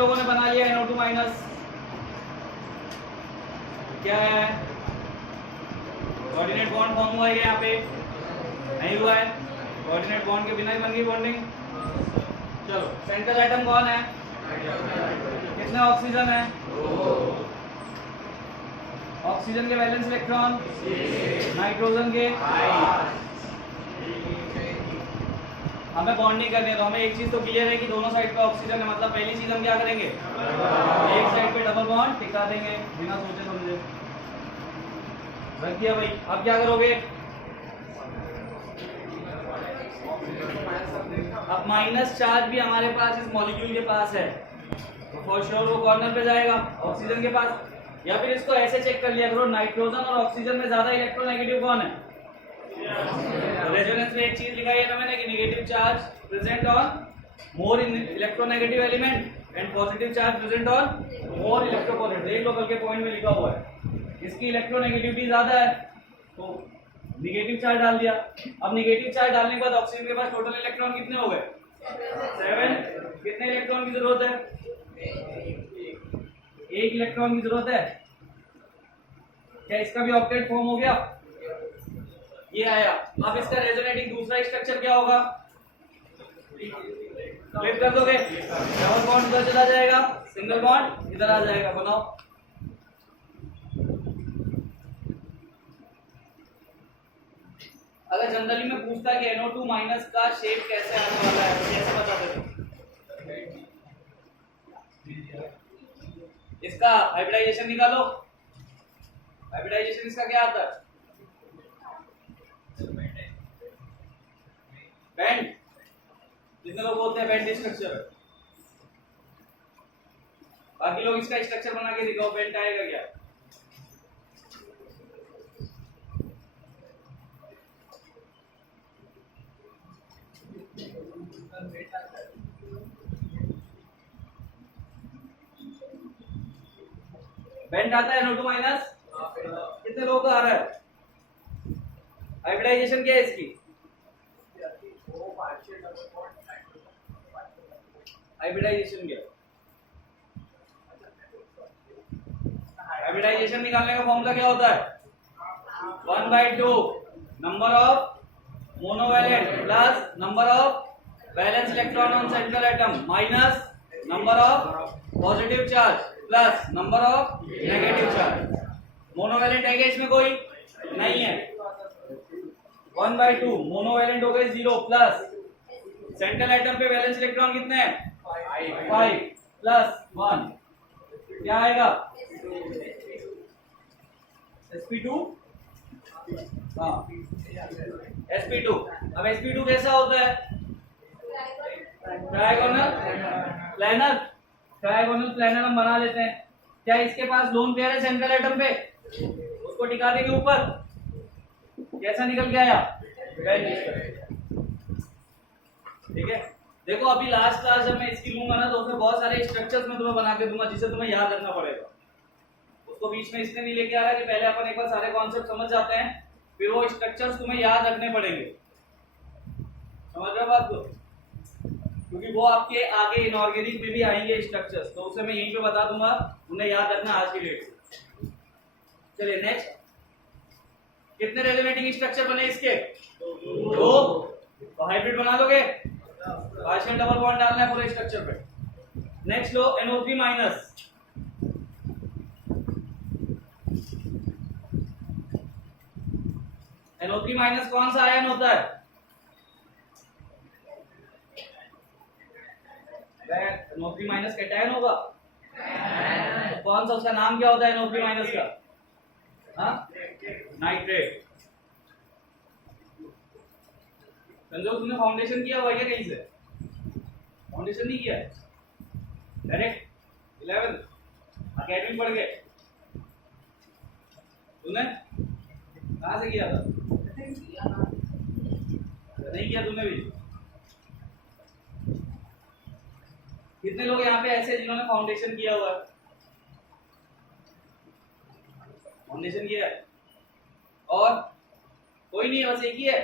लोगों ने बना लिया NO2 माइनस। क्या है? कोऑर्डिनेट बॉन्ड फॉर्म हुआ है यहाँ पे? नहीं हुआ है। कोऑर्डिनेट बॉन्ड के बिना ही बन गई बॉन्डिंग। चलो सेंट्रल एटम कौन है? कितने ऑक्सीजन है? ऑक्सीजन के वैलेंस इलेक्ट्रॉन, नाइट्रोजन के। हमें बॉन्डिंग करनी है तो हमें एक चीज तो क्लियर है कि दोनों साइड पे ऑक्सीजन है, मतलब पहली चीज हम क्या करेंगे, एक साइड पे डबल बॉन्ड टिका देंगे बिना सोचे समझे। रख दिया भाई। अब क्या करोगे? अब माइनस चार्ज भी हमारे पास इस मॉलिक्यूल के पास है तो फॉर श्योर वो कॉर्नर पे जाएगा ऑक्सीजन के पास। या फिर इसको ऐसे चेक कर लिया करो, नाइट्रोजन और ऑक्सीजन में ज्यादा इलेक्ट्रोनेगेटिव कौन है? रेजोनेंस में एक चीज लिखा है मैंने कि negative charge present on more electronegative element and positive charge present on more electropositive. देख लो कल के पॉइंट में लिखा हुआ है। इसकी इलेक्ट्रोनेगेटिविटी ज्यादा है तो नेगेटिव चार्ज डाल दिया। अब नेगेटिव चार्ज डालने के बाद ऑक्सीजन के पास टोटल इलेक्ट्रॉन कितने हो गए? 7। कितने इलेक्ट्रॉन की जरूरत है? एक इलेक्ट्रॉन की जरूरत है। क्या इसका भी ऑक्टेट फॉर्म हो गया? ये आया। अब इसका रेजोनेटिंग दूसरा स्ट्रक्चर क्या होगा? फ्लिप कर दोगे, डबल बॉन्ड इधर चला जाएगा, सिंगल बॉन्ड इधर आ जाएगा। बनाओ। अगर जनरली में पूछता कि NO2 माइनस का शेप कैसे आने वाला है तो कैसे बता देते? इसका हाइब्रिडाइजेशन निकालो। हाइब्रिडाइजेशन इसका क्या आता है? बैंड। जितने लोग बोलते हैं बैंड स्ट्रक्चर, बाकी लोग इसका स्ट्रक्चर बना के दिखाओ, बैंड आएगा क्या? बैंड आता है NO2 माइनस। कितने लोगों का आ रहा है? हाइब्रिडाइजेशन क्या है इसकी? हाइब्रिडाइजेशन क्या? हाइब्रिडाइजेशन निकालने का फॉर्मूला क्या होता है? 1/2 number of monovalent plus number of valence electron on central atom minus number of positive charge plus number of negative charge. Monovalent है क्या इसमें? कोई नहीं है। 1/2 मोनोवैलेंट हो गए 0 प्लस सेंट्रल एटम पे वैलेंस इलेक्ट्रॉन कितने हैं? 5 प्लस 1 क्या आएगा? sp2। हाँ sp2। अब sp2 कैसा होता है? Trigonal planar. ट्रायगोनल प्लैनर हम बना लेते हैं। क्या इसके पास लोन पेयर है सेंट्रल एटम पे? उसको टिका देंगे ऊपर। कैसा निकल के आया? ठीक है। देखो अभी लास्ट क्लास जब मैं इसकी लूंगा ना तो उसमें बहुत सारे स्ट्रक्चर्स में तुम्हें बना के दूंगा जिसे तुम्हें याद रखना पड़ेगा। उसको बीच में इसलिए नहीं लेके आ रहा कि पहले अपन एक बार सारे कॉन्सेप्ट समझ जाते हैं, फिर वो स्ट्रक्चर्स तुम्हें याद रखने पड़ेंगे। समझ रहे हो बात को? क्योंकि वो आपके आगे इनऑर्गेनिक में भी आएंगे स्ट्रक्चर्स, तो उसे मैं यहीं पे बता दूंगा, उन्हें याद रखना आज की डेट से। चलिए नेक्स्ट। कितने रेजोनेटिंग स्ट्रक्चर बने इसके? 2। तो हाइब्रिड बना लोगे, पार्शियल डबल बॉन्ड डालना है पूरे स्ट्रक्चर पे। नेक्स्ट लो NO3 माइनस। NO3 माइनस कौन सा आयन होता है? NO3 माइनस कैटायन होगा। कौन सा, उसका नाम क्या होता है NO3 माइनस का? हाँ नाइट्रेट। संजोग तुमने फाउंडेशन किया हुआ है क्या कहीं से? फाउंडेशन नहीं किया है, डायरेक्ट 11 अकेडमी पढ़ गए तूने? कहाँ से किया था? नहीं किया तुमने भी? कितने लोग यहाँ पे ऐसे जिन्होंने फाउंडेशन किया हुआ है? फाउंडेशन किया है और कोई नहीं है, बस एक ही है।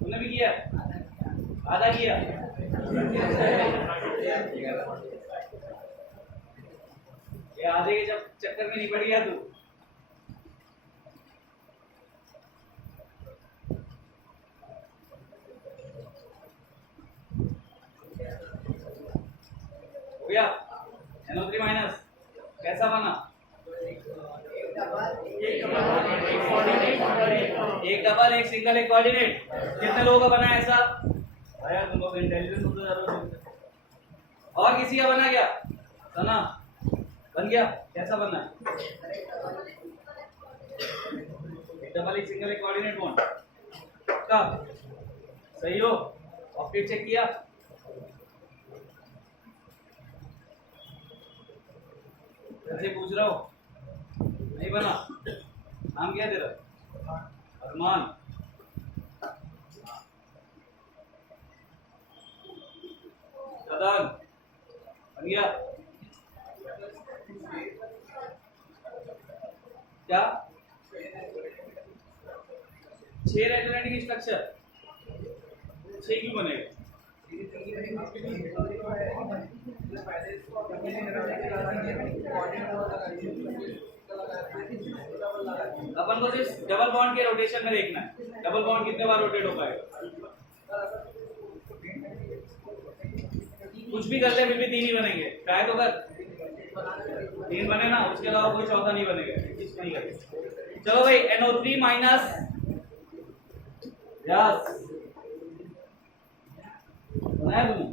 तुमने भी किया? आधा किया। ये आधे के जब चक्कर में नहीं पड़ गया तू। हो गया NO3 माइनस कैसा बना? एक डबल एक सिंगल एक कोऑर्डिनेट। कितने लोगों का बना ऐसा? आया तुम लोग इंटेलिजेंस होते जा रहे हो। और किसी का बना क्या? सना बन गया? कैसा बना है? एक डबल एक सिंगल एक कोऑर्डिनेट बॉन्ड का सही हो? ऑक्टेट चेक किया? कैसे पूछ रहा हो? नहीं बना? नाम क्या तेरा? अरमान। बन गया क्या? 6 रेजोनेटिंग स्ट्रक्चर 6 क्यों बनेगा? अपन को सिर्फ डबल बॉन्ड के रोटेशन में देखना है। डबल बॉन्ड कितने बार रोटेट हो पाएगा? कुछ भी कर ले फिर भी 3 ही बनेंगे। ट्राई तो कर, 3 बने ना, उसके अलावा कोई चौथा नहीं बनेगा। नहीं करेंगे। चलो भाई NO3 माइनस यस बनाया तुमने?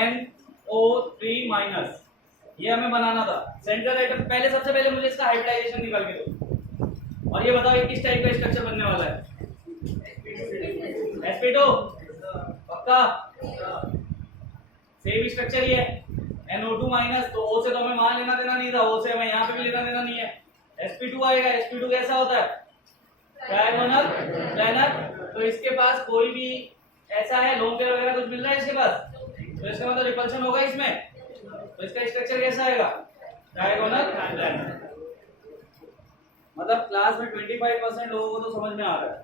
NO3 माइनस ये हमें बनाना था। सेंट्रल आइटम पहले, सबसे पहले मुझे इसका हाइब्रिडाइजेशन निकाल के दो और ये बताओ ये किस टाइप का स्ट्रक्चर बनने वाला है? sp2 पक्का? सेम स्ट्रक्चर ही है। NO2 माइनस तो O से तो हमें वहां लेना देना नहीं था, O से हमें यहाँ पे भी लेना देना नहीं है। sp2 आएगा। sp2 कैसा होता है? Diagonal planar. तो इसके पास कोई भी ऐसा है लोन पेयर वगैरह कुछ मिल रहा है इसके पास, तो इसका मतलब रिपल्शन होगा इसमें। तो इसका स्ट्रक्चर कैसा आएगा? Diagonal planar. मतलब क्लास में 25% लोगों को तो समझ में आ रहा है,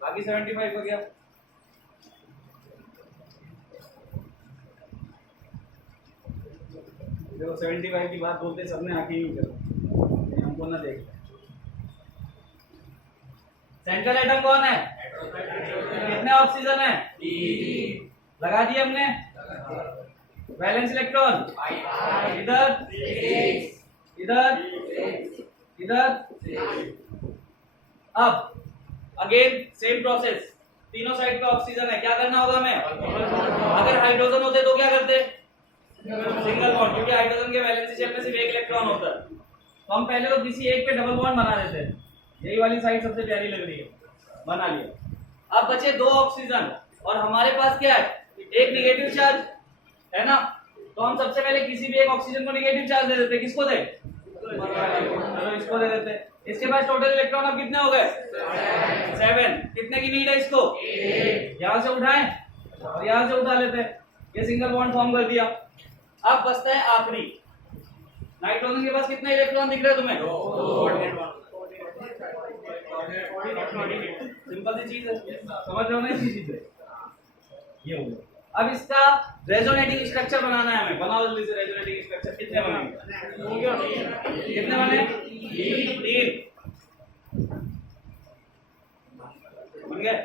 बाकी 75 का क्या? देखो 75 की बात बोलते सबने आके ही करो, हमको ना देख। सेंट्रल एटम कौन है? कितने ऑक्सीजन है? लगा दिए हमने। वैलेंस इलेक्ट्रॉन इधर इधर इधर। अब अगेन सेम प्रोसेस, तीनों साइड पे ऑक्सीजन है। क्या करना होगा हमें? अगर हाइड्रोजन होते तो क्या करते? सिंगल बॉन्ड, क्योंकि हाइड्रोजन के वैलेंसी शेल में सिर्फ एक इलेक्ट्रॉन होता है। तो हम पहले तो किसी एक पे डबल बॉन्ड बना देते हैं। यही वाली साइड सबसे प्यारी लग रही है, बना लिया। अब बचे 2 ऑक्सीजन और हमारे पास क्या है? एक निगेटिव चार्ज है ना। तो हम सबसे पहले किसी भी एक ऑक्सीजन को निगेटिव चार्ज दे देते। किसको दे? चलो इसको दे देते। इसके पास टोटल इलेक्ट्रॉन अब कितने हो गए? 7। कितने की नीड है इसको? यहां से उठाएं और यहां से उठा लेते हैं। ये सिंगल बॉन्ड फॉर्म कर दिया। अब बचता है आखिरी। नाइट्रोजन के पास कितने इलेक्ट्रॉन दिख रहे हैं तुम्हें? 2। सिंपल सी चीज है, समझ रहे हो ना? इसी चीज है ये हो गया। अब इसका रेजोनेटिंग स्ट्रक्चर बनाना है हमें। बनाओ जल्दी से रेजोनेटिंग स्ट्रक्चर। कितने बनेंगे? कितने बने? 3 बन गए।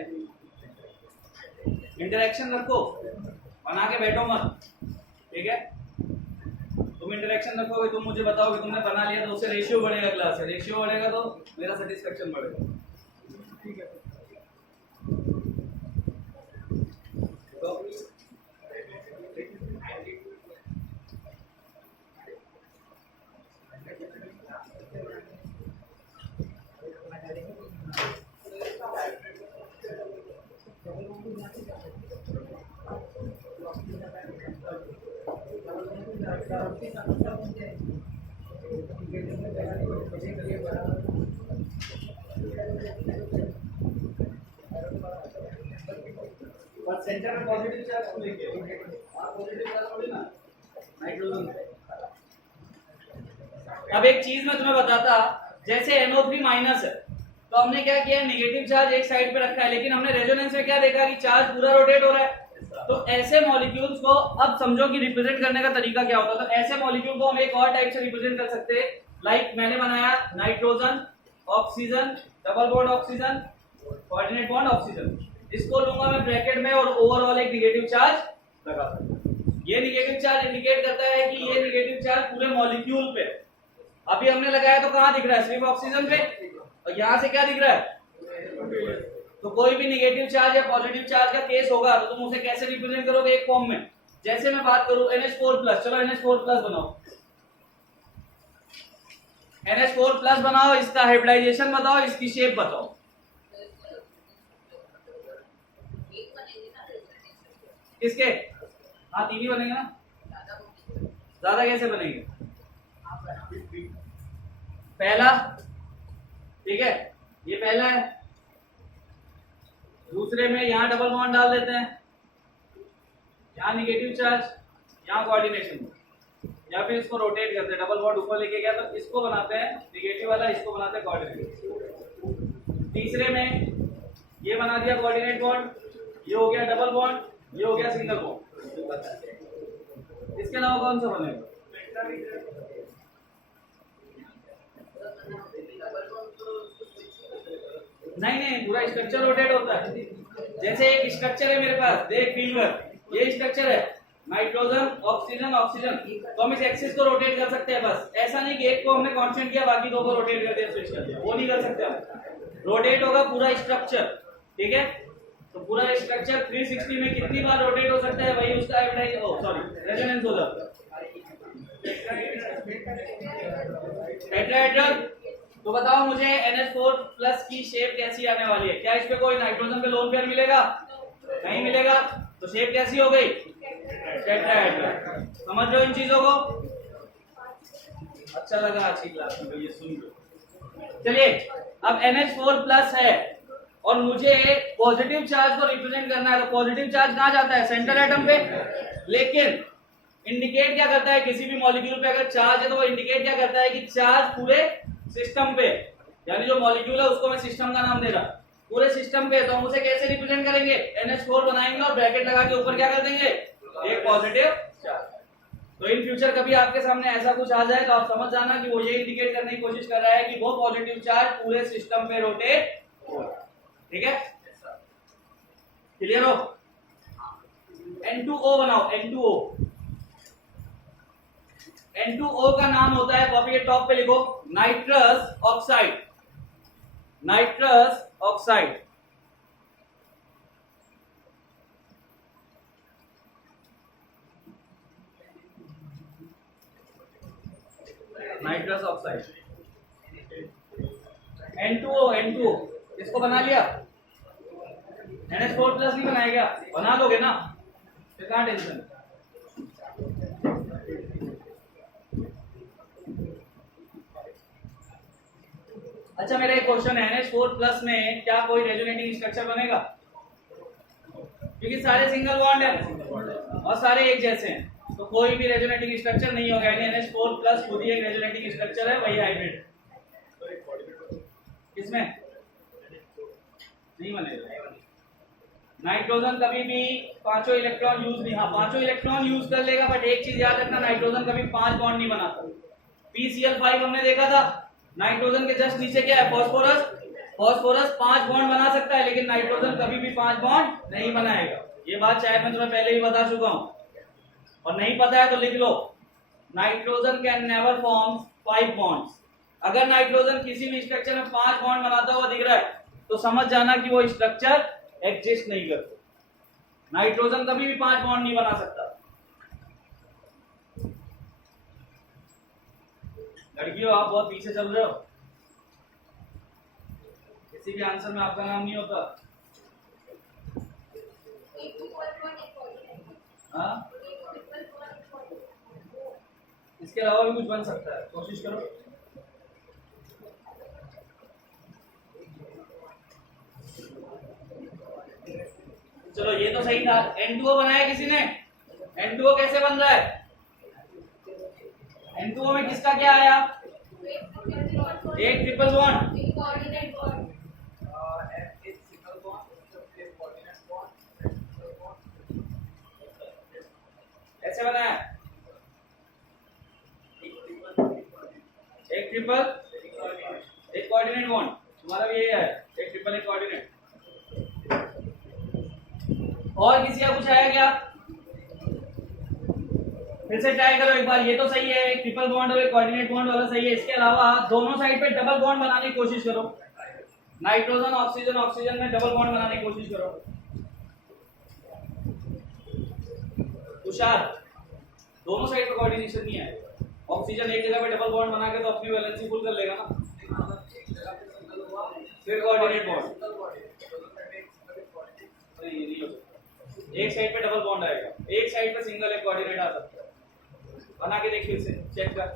इंटरेक्शन रखो, बना के बैठो मत, ठीक है? तुम इंटरेक्शन रखोगे, तुम मुझे बताओगे तुमने बना लिया, तो उससे रेशियो बढ़ेगा क्लास से। रेशियो बढ़ेगा तो मेरा सेटिस्फेक्शन बढ़ेगा, ठीक है? तो सेंटर में पॉजिटिव चार्ज को लेके पॉजिटिव चार्ज थोड़ी ना नाइट्रोजन। अब एक चीज मैं तुम्हें बताता, जैसे NO3 माइनस है तो हमने क्या किया, नेगेटिव चार्ज एक साइड पे रखा है, लेकिन हमने रेजोनेंस में क्या देखा कि चार्ज पूरा रोटेट हो रहा है। तो ऐसे मॉलिक्यूल्स को अब समझो कि रिप्रेजेंट करने का तरीका क्या होता है। तो ऐसे मॉलिक्यूल को हम एक और टाइप से रिप्रेजेंट कर सकते हैं, लाइक मैंने बनाया nitrogen, oxygen, double bond oxygen, coordinate bond oxygen. इसको लूंगा मैं ब्रैकेट में और ओवरऑल एक नेगेटिव चार्ज लगा दूंगा। ये नेगेटिव चार्ज इंडिकेट करता है कि ये नेगेटिव चार्ज पूरे मॉलिक्यूल पे। अभी हमने लगाया तो कहां दिख रहा है, सिर्फ ऑक्सीजन पे, और यहां से क्या दिख रहा है। तो कोई भी नेगेटिव चार्ज या पॉजिटिव चार्ज का केस होगा तो तुम उसे कैसे रिप्रेजेंट करोगे, एक फॉर्म में। जैसे मैं बात करूं NH4+, चलो NH4+ बनाओ, NH4+ बनाओ, इसका हाइब्रिडाइजेशन बताओ, इसकी शेप बताओ। किसके? हाँ, 3 ही बनेंगे ना, ज्यादा कैसे बनेंगे। पहला, ठीक है, ये पहला है। दूसरे में यहां डबल बॉन्ड डाल देते हैं, यहां नेगेटिव चार्ज, यहां कोऑर्डिनेशन, या फिर इसको रोटेट करते हैं, डबल बॉन्ड ऊपर लेके गया तो इसको बनाते हैं नेगेटिव वाला, इसको बनाते हैं कोऑर्डिनेट। तीसरे में ये बना दिया कोऑर्डिनेट बॉन्ड, ये हो गया डबल बॉन्ड, ये हो गया सिंगल बॉन्ड। इसके अलावा कौन सा बनेगा? नहीं, पूरा स्ट्रक्चर रोटेट होता है। जैसे एक स्ट्रक्चर है मेरे पास, देख फिंगर, ये स्ट्रक्चर है नाइट्रोजन, ऑक्सीजन, ऑक्सीजन, तो हम इस एक्सिस को रोटेट कर सकते हैं। बस ऐसा नहीं कि एक को हमने कांस्टेंट किया बाकी दो को रोटेट कर दिया, स्विच कर दिया, वो नहीं कर सकते हम। रोटेट होगा पूरा स्ट्रक्चर, ठीक है। तो पूरा स्ट्रक्चर 360 में कितनी बार रोटेट हो सकता है, वही उसका रेजोनेंस हो जाता है। टेट्राहेड्रल, तो बताओ मुझे NH4+ की शेप कैसी आने वाली है। क्या इस पे कोई नाइट्रोजन पे लोन पेयर मिलेगा? नहीं मिलेगा, तो शेप कैसी हो गई, टेट्राहेड्रल। समझ लो इन चीजों को, अच्छा लगा अच्छी क्लास में, ये सुन लो। चलिए, अब NH4+ है और मुझे पॉजिटिव चार्ज को रिप्रेजेंट करना है, तो पॉजिटिव चार्ज कहां जाता है, सेंट्रल एटम पे। लेकिन इंडिकेट क्या करता है, किसी भी मॉलिक्यूल पे अगर चार्ज है तो वो इंडिकेट क्या करता है कि चार्ज पूरे सिस्टम पे, यानी जो मॉलिक्यूल है उसको मैं सिस्टम का नाम दे रहा, पूरे सिस्टम पे। तो हम उसे कैसे रिप्रेजेंट करेंगे, NH4 बनाएंगे और ब्रैकेट लगा के ऊपर क्या कर देंगे, एक पॉजिटिव चार्ज। तो इन फ्यूचर कभी आपके सामने ऐसा कुछ आ जाए तो आप समझ जाना कि वो ये इंडिकेट करने की कोशिश कर रहा है कि वो पॉजिटिव चार्ज पूरे सिस्टम पे रोटेट हो रहा है, ठीक है। क्लियर हो? N2O बनाओ, N2O। N2O का नाम होता है, कॉपी के टॉप पे लिखो, nitrous oxide, nitrous oxide. Nitrous oxide N2O, इसको बना लिया। NH4+ नहीं बनाया क्या? बना दोगे ना, फिर कहां टेंशन। अच्छा, मेरा एक क्वेश्चन है, NH4+ में क्या कोई रेजोनेटिंग स्ट्रक्चर बनेगा? क्योंकि सारे सिंगल बॉन्ड है और सारे एक जैसे हैं, तो कोई भी रेजोनेटिंग स्ट्रक्चर नहीं होगा। यानी NH4+ खुद ही एक रेजोनेटिंग स्ट्रक्चर है, वही हाइब्रिड। किसमें नहीं बनेगा? नाइट्रोजन कभी भी पांचों इलेक्ट्रॉन यूज नहीं, हाँ पांचों इलेक्ट्रॉन यूज कर लेगा, बट एक चीज याद रखना, नाइट्रोजन कभी 5 बॉन्ड नहीं बनाता। PCl5 हमने देखा था, नाइट्रोजन के जस्ट नीचे क्या है, फॉस्फोरस। फॉस्फोरस 5 बॉन्ड बना सकता है, लेकिन नाइट्रोजन कभी भी 5 बॉन्ड नहीं बनाएगा। ये बात शायद मैं तुम्हें पहले ही बता चुका हूं, और नहीं पता है तो लिख लो, nitrogen can never form 5 bonds. अगर नाइट्रोजन किसी भी स्ट्रक्चर में 5 बॉन्ड बनाता हुआ दिख रहा है तो समझ जाना कि वो स्ट्रक्चर एग्जिस्ट नहीं करता। नाइट्रोजन कभी भी 5 बॉन्ड नहीं बना सकता। लड़कियों, आप बहुत पीछे चल रहे हो, किसी भी आंसर में आपका नाम नहीं होता। हाँ, इसके अलावा भी कुछ बन सकता है, कोशिश करो। चलो, ये तो सही था। N2O बनाया किसी ने? N2O कैसे बन रहा है? N2O में किसका क्या आया? एक ट्रिपल बॉन्ड, ऐसे बना है एक ट्रिपल एक कोऑर्डिनेट बॉन्ड, तुम्हारा भी यही है, एक ट्रिपल एक कोऑर्डिनेट। और किसी का कुछ आया क्या? फिर से ट्राई करो एक बार, ये तो सही है, एक ट्रिपल बॉन्ड और एक कोऑर्डिनेट बॉन्ड वाला सही है। इसके अलावा दोनों साइड पे डबल बॉन्ड बनाने की कोशिश करो, नाइट्रोजन ऑक्सीजन ऑक्सीजन में डबल बॉन्ड बनाने की कोशिश करो। तुषार, दोनों साइड पे कोऑर्डिनेशन नहीं है, ऑक्सीजन एक जगह पे डबल बॉन्ड बना के तो अपनी वैलेंसी फुल कर लेगा ना, फिर कोऑर्डिनेट बॉन्ड एक साइड पे डबल बॉन्ड आएगा, एक साइड पे सिंगल एक कोऑर्डिनेट आ सकता है। बना के देख फिर से, चेक कर।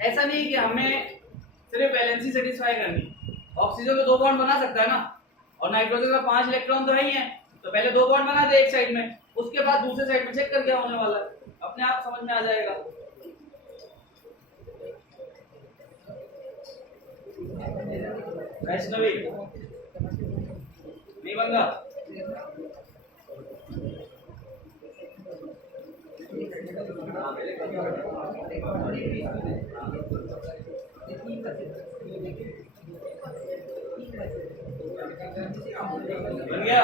ऐसा नहीं कि हमें सिर्फ वैलेंसी सेटिस्फाई करनी, ऑक्सीजन में 2 बॉन्ड बना सकता है ना, और नाइट्रोजन में 5 इलेक्ट्रॉन तो है ही है, तो पहले 2 बॉन्ड बना दे एक साइड में, उसके बाद दूसरे साइड में चेक कर क्या होने वाला है, अपने आप समझ में आ जाएगा। वैष्णवी नहीं बन रहा, बन गया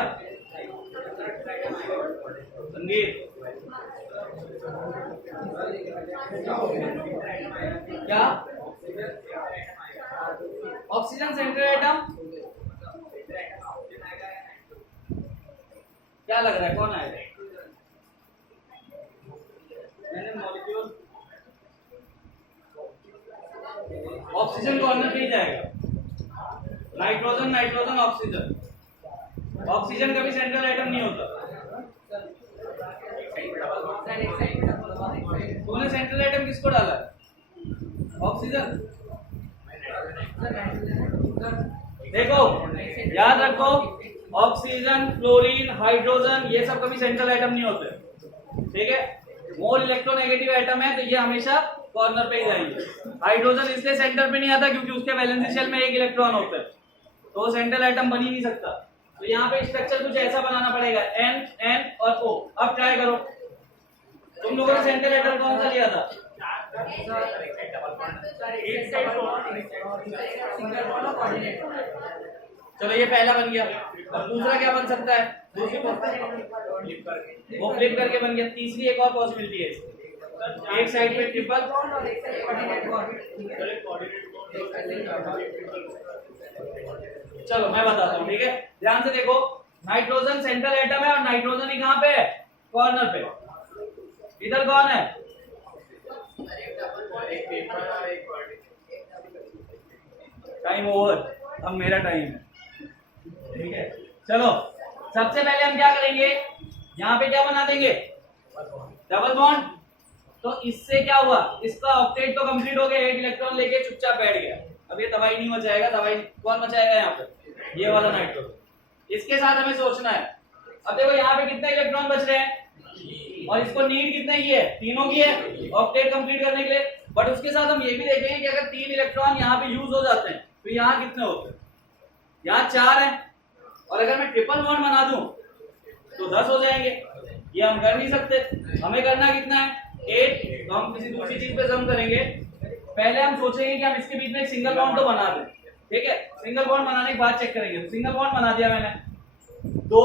संगीत? क्या ऑक्सीजन सेंट्रल एटम क्या लग रहा है, कौन आएगा? मॉलिक्यूल ऑक्सीजन कॉर्नर पे ही जाएगा, नाइट्रोजन नाइट्रोजन ऑक्सीजन, ऑक्सीजन कभी सेंट्रल एटम नहीं होता। तूने सेंट्रल एटम किसको डाला? ऑक्सीजन। देखो याद रखो, ऑक्सीजन फ्लोरीन हाइड्रोजन ये सब कभी सेंट्रल एटम नहीं होते, ठीक है। मोर इलेक्ट्रोनेगेटिव एटम है तो ये हमेशा कॉर्नर पे ही जाएंगे। हाइड्रोजन इसलिए सेंटर पे नहीं आता क्योंकि उसके वैलेंसी शेल में 1 इलेक्ट्रॉन होता है, तो सेंट्रल एटम बन ही नहीं सकता। तो यहाँ पे स्ट्रक्चर कुछ ऐसा बनाना पड़ेगा, N N और O। अब ट्राई करो, तुम लोगों ने सेंट्रल एटम कौन सा लिया था? चलो ये पहला बन गया, और दूसरा क्या बन सकता है? दूसरी वो फ्लिप करके बन गया। तीसरी एक और पॉसिबिलिटी है, एक साइड पे ट्रिपल बॉन्ड और एक साइड कोऑर्डिनेट बॉन्ड। चलो मैं बताता हूँ, ठीक है, ध्यान से देखो। नाइट्रोजन सेंट्रल एटम है और नाइट्रोजन ही कहाँ पे है? कॉर्नर पे। इधर कौन है? टाइम ओवर, अब मेरा टाइम है, ठीक है। चलो सबसे पहले हम क्या करेंगे, यहाँ पे क्या बना देंगे? Double bond. तो इससे क्या हुआ, इसका ऑक्टेट तो कंप्लीट हो गया, 8 इलेक्ट्रॉन लेके चुपचाप बैठ गया। अब ये तबाही नहीं मचाएगा, तबाही कौन मचाएगा? यहाँ पे ये वाला नाइट्रोजन। इसके साथ हमें सोचना है। अब देखो यहाँ पे कितने इलेक्ट्रॉन बच रहे हैं, और इसको नीड कितने की है? तीनों की है ऑक्टेट कंप्लीट करने के लिए। बट उसके साथ हम ये भी देखेंगे कि अगर 3 इलेक्ट्रॉन यहाँ पे यूज हो जाते हैं तो यहाँ कितने होते हैं? यहाँ 4 है, और अगर मैं ट्रिपल बॉन्ड बना दूं तो 10 हो जाएंगे। ये हम कर नहीं सकते, हमें करना कितना है? 8। तो हम किसी दूसरी चीज पे सम करेंगे। पहले हम सोचेंगे कि हम इसके बीच में एक सिंगल बॉन्ड तो बना दें, ठीक है। सिंगल बॉन्ड बनाने के बाद चेक करेंगे। तो सिंगल बॉन्ड बना दिया मैंने, 2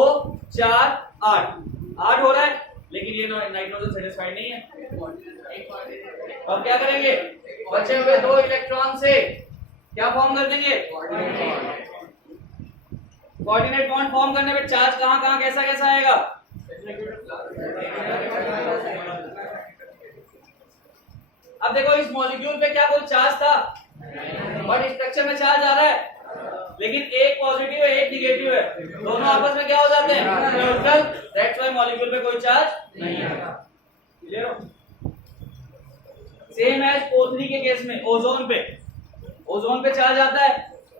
4 8 हो रहा है, लेकिन ये नाइट्रोजन सेटिस्फाइड नहीं है। अब क्या करेंगे? बचे हुए 2 इलेक्ट्रॉन से क्या फॉर्म कर देंगे? कोऑर्डिनेट बॉन्ड फॉर्म करने में चार्ज कहां कहां कैसा कैसा आएगा? अब देखो इस मॉलिक्यूल पे क्या कोई चार्ज था? बट स्ट्रक्चर में चार्ज आ रहा है, लेकिन एक पॉजिटिव है एक निगेटिव है, दोनों आपस में क्या हो जाते हैं? न्यूट्रल। दैट्स व्हाई मॉलिक्यूल पे कोई चार्ज नहीं आएगा। क्लियर हो? सेम एज O3 के केस में ओजोन पे चार्ज आता है,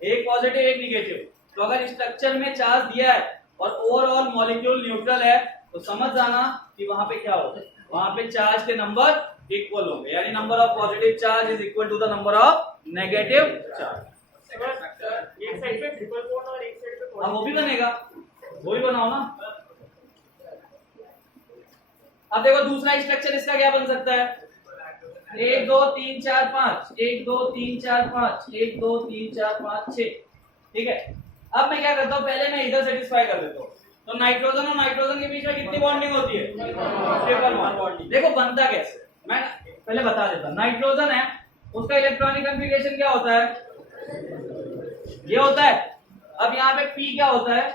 एक पॉजिटिव एक निगेटिव। तो अगर स्ट्रक्चर में चार्ज दिया है और ओवरऑल मॉलिक्यूल न्यूट्रल है तो समझ जाना कि वहां पे क्या होगा, वहां पे चार्ज के नंबर इक्वल होंगे, यानी number of positive charge is equal to the number of negative charge. एक साइड पे ट्रिपल बॉन्ड और एक साइड पे अब वो भी बनेगा, वो भी बनाओ ना। अब देखो दूसरा स्ट्रक्चर इसका क्या बन सकता है, 1 2 3 4 5, 1 2 3 4 5, 1 2 3 4 5 6। ठीक है, अब मैं क्या करता हूँ, पहले मैं इधर सेटिस्फाई कर देता हूँ। तो नाइट्रोजन और नाइट्रोजन के बीच में कितनी बॉन्डिंग होती है, ट्रिपल बॉन्डिंग। देखो बनता कैसे, मैं पहले बता देता हूँ। नाइट्रोजन है, उसका इलेक्ट्रॉनिक कॉन्फ़िगरेशन क्या होता है, ये होता है। अब यहाँ पे P क्या होता है,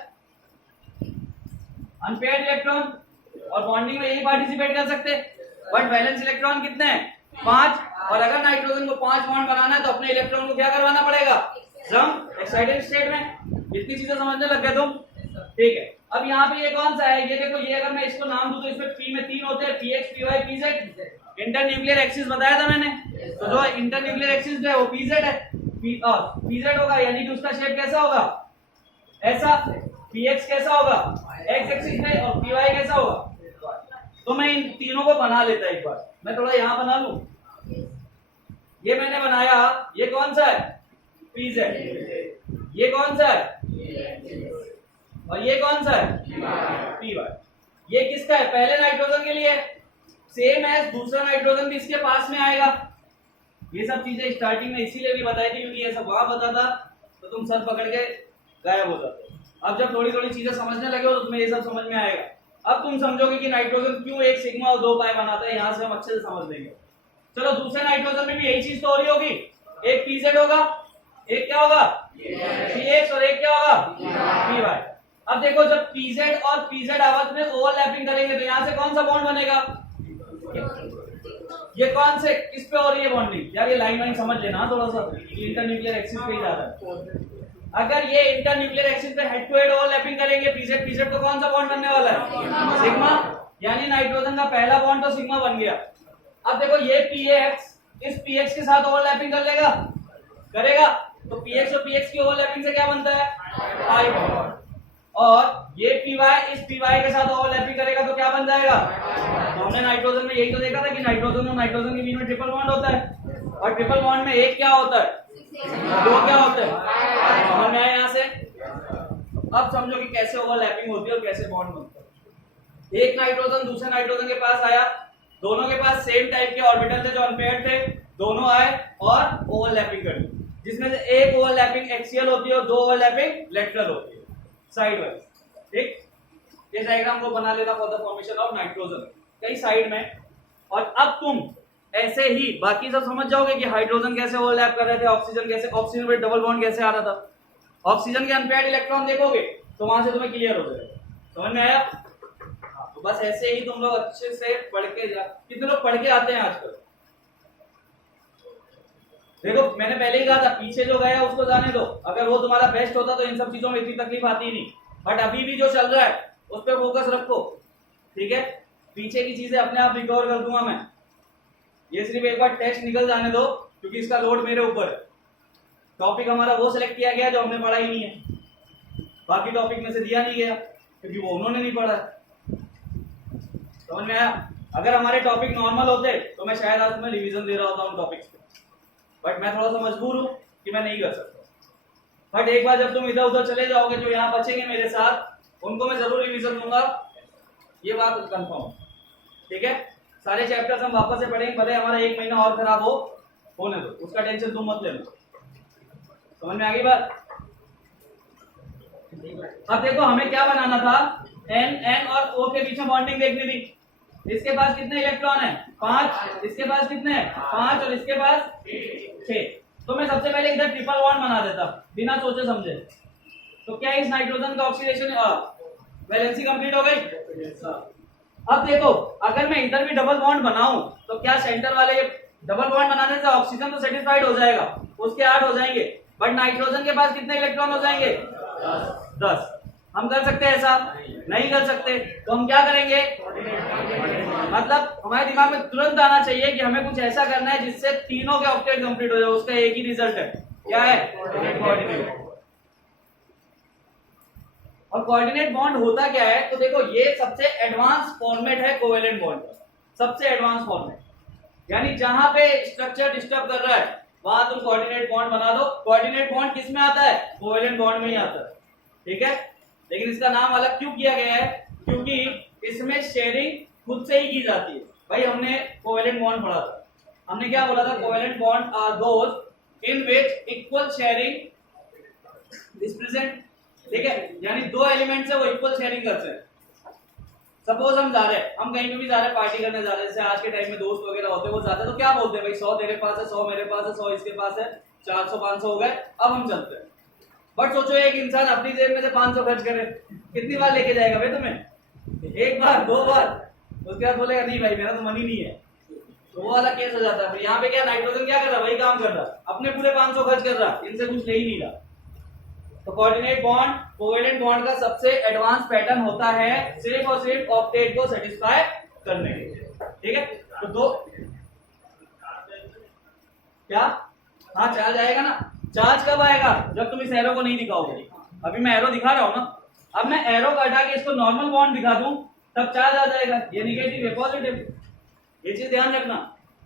अनपेयर्ड इलेक्ट्रॉन, और बॉन्डिंग में यही पार्टिसिपेट कर सकते, बट वैलेंस इलेक्ट्रॉन कितने हैं, 5। और अगर नाइट्रोजन को 5 बॉन्ड बनाना है तो अपने इलेक्ट्रॉन को क्या करवाना पड़ेगा, जंप एक्साइटेड स्टेट में। इतनी चीजें समझने लग गए तुम, ठीक है। अब यहाँ पे ये कौन सा है, ये देखो, ये अगर मैं इसको नाम दूं तो इसमें P में 3 होते हैं, PX PY PZ। Internuclear axis बताया था मैंने, तो जो इंटरन्यूक्लियर एक्सिस है वो PZ है, PZ होगा, यानी कि उसका शेप कैसा होगा, ऐसा। PX कैसा होगा, X एक्सिस पे, और PY कैसा होगा। तो मैं इन तीनों को बना लेता एक बार, मैं थोड़ा यहाँ बना लूं। ये मैंने बनाया, ये कौन सा है, PZ, ये कौन सा है, और ये कौन सा है, PY। ये किसका है, पहले नाइट्रोजन के लिए, सेम एज दूसरा नाइट्रोजन भी इसके पास में आएगा। ये सब चीजें स्टार्टिंग में इसीलिए भी बताई थी क्योंकि ये सब वहां बताता तो तुम सर पकड़ के गायब हो जाते। अब जब थोड़ी थोड़ी चीजें समझने लगे हो तो तुम्हें ये सब समझ में आएगा। अब तुम समझोगे कि नाइट्रोजन क्यों एक सिग्मा और 2 पाई बनाता है, यहाँ से हम अच्छे से समझ लेंगे। चलो दूसरे नाइट्रोजन में भी यही चीज तो हो रही होगी, एक PZ होगा, एक क्या होगा, PX, और एक क्या होगा, PY। अब देखो जब PZ और PZ आपस में ओवरलैपिंग करेंगे तो यहाँ से कौन सा बॉन्ड बनेगा, ये कौन से किस पे हो रही है बॉन्डिंग, यार ये लाइन समझ लेना थोड़ा सा, इंटरन्यूक्लियर एक्सिस पे ही जा रहा है। अगर ये इंटरन्यूक्लियर एक्सिस पे हेड टू हेड ओवरलैपिंग करेंगे PZ तो कौन सा बॉन्ड बनने वाला है, सिग्मा, यानी नाइट्रोजन का पहला बॉन्ड तो सिग्मा बन गया। अब देखो ये PX इस PX के साथ ओवरलैपिंग कर लेगा, करेगा, तो PX और PX की ओवरलैपिंग से क्या बनता है, पाई बॉन्ड। और ये PY इस PY के साथ ओवरलैपिंग करेगा तो क्या बन जाएगा। तो हमने नाइट्रोजन में यही तो देखा था कि नाइट्रोजन और नाइट्रोजन के बीच में ट्रिपल बॉन्ड होता है, और ट्रिपल बॉन्ड में एक क्या होता है, 2 क्या होते हैं। समझ में आया यहाँ से। अब समझो कि कैसे ओवरलैपिंग होती है और कैसे बॉन्ड बनता है। एक नाइट्रोजन दूसरे नाइट्रोजन के पास आया, दोनों के पास सेम टाइप के ऑर्बिटल थे जो अनपेयर्ड थे, दोनों आए और ओवरलैपिंग कर दी, जिसमें से एक ओवरलैपिंग एक्सियल होती है और 2 ओवरलैपिंग लेटरल होती है, साइड वाइज। ठीक, इस डायग्राम को बना लेना for the formation of nitrogen कई साइड में। और अब तुम ऐसे ही बाकी सब समझ जाओगे कि हाइड्रोजन कैसे ओवरलैप कर रहे थे, ऑक्सीजन कैसे, ऑक्सीजन में डबल बॉन्ड कैसे आ रहा था। ऑक्सीजन के अनपेयर्ड इलेक्ट्रॉन देखोगे तो वहां से तुम्हें क्लियर हो जाएगा। समझ में आया। तो बस ऐसे ही तुम लोग अच्छे से पढ़ के कितने लोग पढ़ के आते हैं आजकल। देखो मैंने पहले ही कहा था पीछे जो गया उसको जाने दो, अगर वो तुम्हारा बेस्ट होता तो इन सब चीजों में इतनी तकलीफ आती ही नहीं। बट अभी भी जो चल रहा है उस पर फोकस रखो, ठीक है। पीछे की चीजें अपने आप रिकवर कर दूंगा मैं, ये सिर्फ एक बार टेस्ट निकल जाने दो क्योंकि इसका लोड मेरे ऊपर है। टॉपिक हमारा वो सिलेक्ट किया गया जो हमने पढ़ा ही नहीं है, बाकी टॉपिक में से दिया नहीं गया क्योंकि वो उन्होंने नहीं पढ़ा है। समझ में आया। अगर हमारे टॉपिक नॉर्मल होते तो मैं शायद आज मैं रिवीजन दे रहा होता उन टॉपिक्स पे, बट मैं थोड़ा सा मजबूर हूँ कि मैं नहीं कर सकता। बट एक बार जब तुम इधर उधर चले जाओगे जो यहाँ बचेंगे मेरे साथ उनको मैं जरूर रिवीजन दूंगा, ये बात कंफर्म, ठीक है। सारे चैप्टर्स हम वापस से पढ़ेंगे, भले हमारा 1 महीना और खराब होने दो, उसका टेंशन तुम मत लेना। समझ में आ गई बात। अब देखो हमें क्या बनाना था, N और O के बीच में बॉन्डिंग देखनी थी। इसके पास कितने इलेक्ट्रॉन है, 5, इसके पास कितने हैं, 5, और इसके पास 6। तो मैं सबसे पहले इधर ट्रिपल बॉन्ड बना देता बिना सोचे समझे। तो क्या इस नाइट्रोजन का ऑक्सीडेशन वैलेंसी कंप्लीट हो गई। अब देखो अगर मैं इधर भी डबल बॉन्ड बनाऊं तो क्या सेंटर वाले डबल बॉन्ड बनाने से ऑक्सीजन तो सेटिस्फाइड हो जाएगा, उसके 8 हो जाएंगे, बट नाइट्रोजन के पास कितने इलेक्ट्रॉन हो जाएंगे, 10। हम कर सकते हैं ऐसा, नहीं कर सकते। तो हम क्या करेंगे, मतलब हमारे दिमाग में तुरंत आना चाहिए कि हमें कुछ ऐसा करना है जिससे तीनों के ऑक्टेट कंप्लीट हो जाए। उसका एक ही रिजल्ट है, क्या है, कोऑर्डिनेट। और कोऑर्डिनेट बॉन्ड होता क्या है, तो देखो ये सबसे एडवांस फॉर्मेट है कोवेलेंट बॉन्ड का, सबसे एडवांस फॉर्मेट। यानी जहां पे स्ट्रक्चर डिस्टर्ब कर रहा है वहां तुम कोऑर्डिनेट बॉन्ड बना दो। कोऑर्डिनेट बॉन्ड किस में आता है? कोवेलेंट बॉन्ड में ही आता है, ठीक है। लेकिन इसका नाम अलग क्यों किया गया है? क्योंकि इसमें शेयरिंग खुद से ही की जाती है। भाई हमने कोवेलेंट बॉन्ड पढ़ा था, हमने क्या बोला था? Covalent bond are those in which equal sharing is present, ठीक है। यानी दो एलिमेंट्स है वो इक्वल शेयरिंग करते हैं। सपोज हम जा रहे हैं, हम कहीं पे भी जा रहे हैं, पार्टी करने जा रहे हैं, जैसे आज के टाइम में दोस्त वगैरह होते हैं, वो जाते हैं तो क्या बोलते हैं? भाई 100 तेरे पास है, 100 मेरे पास है, 100 इसके पास है, 400 500 हो गए, अब हम चलते हैं। बट सोचो एक इंसान अपनी जेब में से 500 खर्च करे, कितनी बार लेके जाएगा भाई तुम्हें? एक बार, दो बार, उसके बाद बोलेगा नहीं भाई मेरा तो मनी नहीं है, तो वो वाला केस हो जाता है। यहाँ पे क्या नाइट्रोजन क्या कर रहा है? वही काम कर रहा है, अपने पूरे 500 खर्च कर रहा है, इनसे कुछ ले ही नहीं रहा। तो कोऑर्डिनेट बॉन्ड कोवेलेंट बॉन्ड का सबसे एडवांस पैटर्न होता है सिर्फ और सिर्फ ऑक्टेट को सेटिस्फाई करने के लिए, ठीक है। तो दो क्या? हाँ चार्ज आएगा ना। चार्ज कब आएगा? जब तुम इस एरो को नहीं दिखाओगे। अभी मैं एरो दिखा रहा हूं ना, अब मैं एरो को हटा के इसको नॉर्मल बॉन्ड दिखा दूं तब चार्ज आ जाएगा। ये नेगेटिव है पॉजिटिव, ये चीज ध्यान रखना।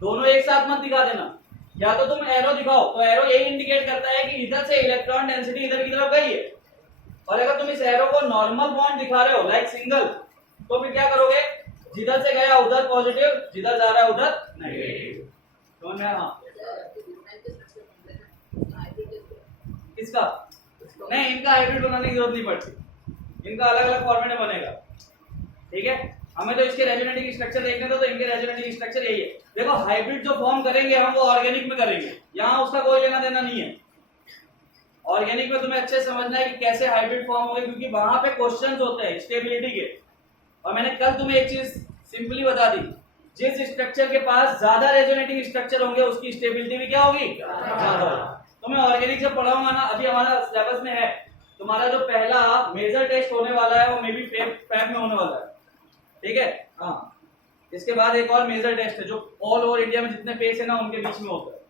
दोनों एक साथ मत दिखा देना। या तो तुम एरो दिखाओ तो एरो यही इंडिकेट करता है कि इधर से इलेक्ट्रॉन डेंसिटी इधर की तरफ गई है, और अगर तुम इस एरो को नॉर्मल बॉन्ड दिखा रहे हो लाइक सिंगल, तो फिर क्या करोगे? जिधर से गया उधर पॉजिटिव, जिधर जा रहा है उधर नेगेटिव। समझ में? हाँ किसका? नहीं, इनका हाइब्रिड बनाने की जरूरत नहीं पड़ती, इनका अलग अलग फॉर्मेट में बनेगा, ठीक है। हमें तो इसके रेजोनेटिंग स्ट्रक्चर देखने दो, तो इनके रेजोनेटिंग स्ट्रक्चर यही है। देखो हाइब्रिड जो फॉर्म करेंगे हम वो ऑर्गेनिक में करेंगे, यहाँ उसका कोई लेना देना नहीं है। ऑर्गेनिक में तुम्हें अच्छे समझना है कि कैसे हाइब्रिड फॉर्म होंगे, क्योंकि वहां पे क्वेश्चंस होते हैं स्टेबिलिटी के। और मैंने कल तुम्हें एक चीज सिंपली बता दी, जिस स्ट्रक्चर के पास ज्यादा रेजोनेटिंग स्ट्रक्चर होंगे उसकी स्टेबिलिटी भी क्या होगी? ज्यादा होगी। तो मैं ऑर्गेनिक जब पढ़ाऊंगा ना, अभी हमारा सिलेबस में है तुम्हारा जो पहला मेजर टेस्ट होने वाला है वो मे बी फैब में होने वाला है, ठीक है। हाँ, इसके बाद एक और मेजर टेस्ट है जो ऑल ओवर इंडिया में जितने पेस है ना उनके बीच में होता है,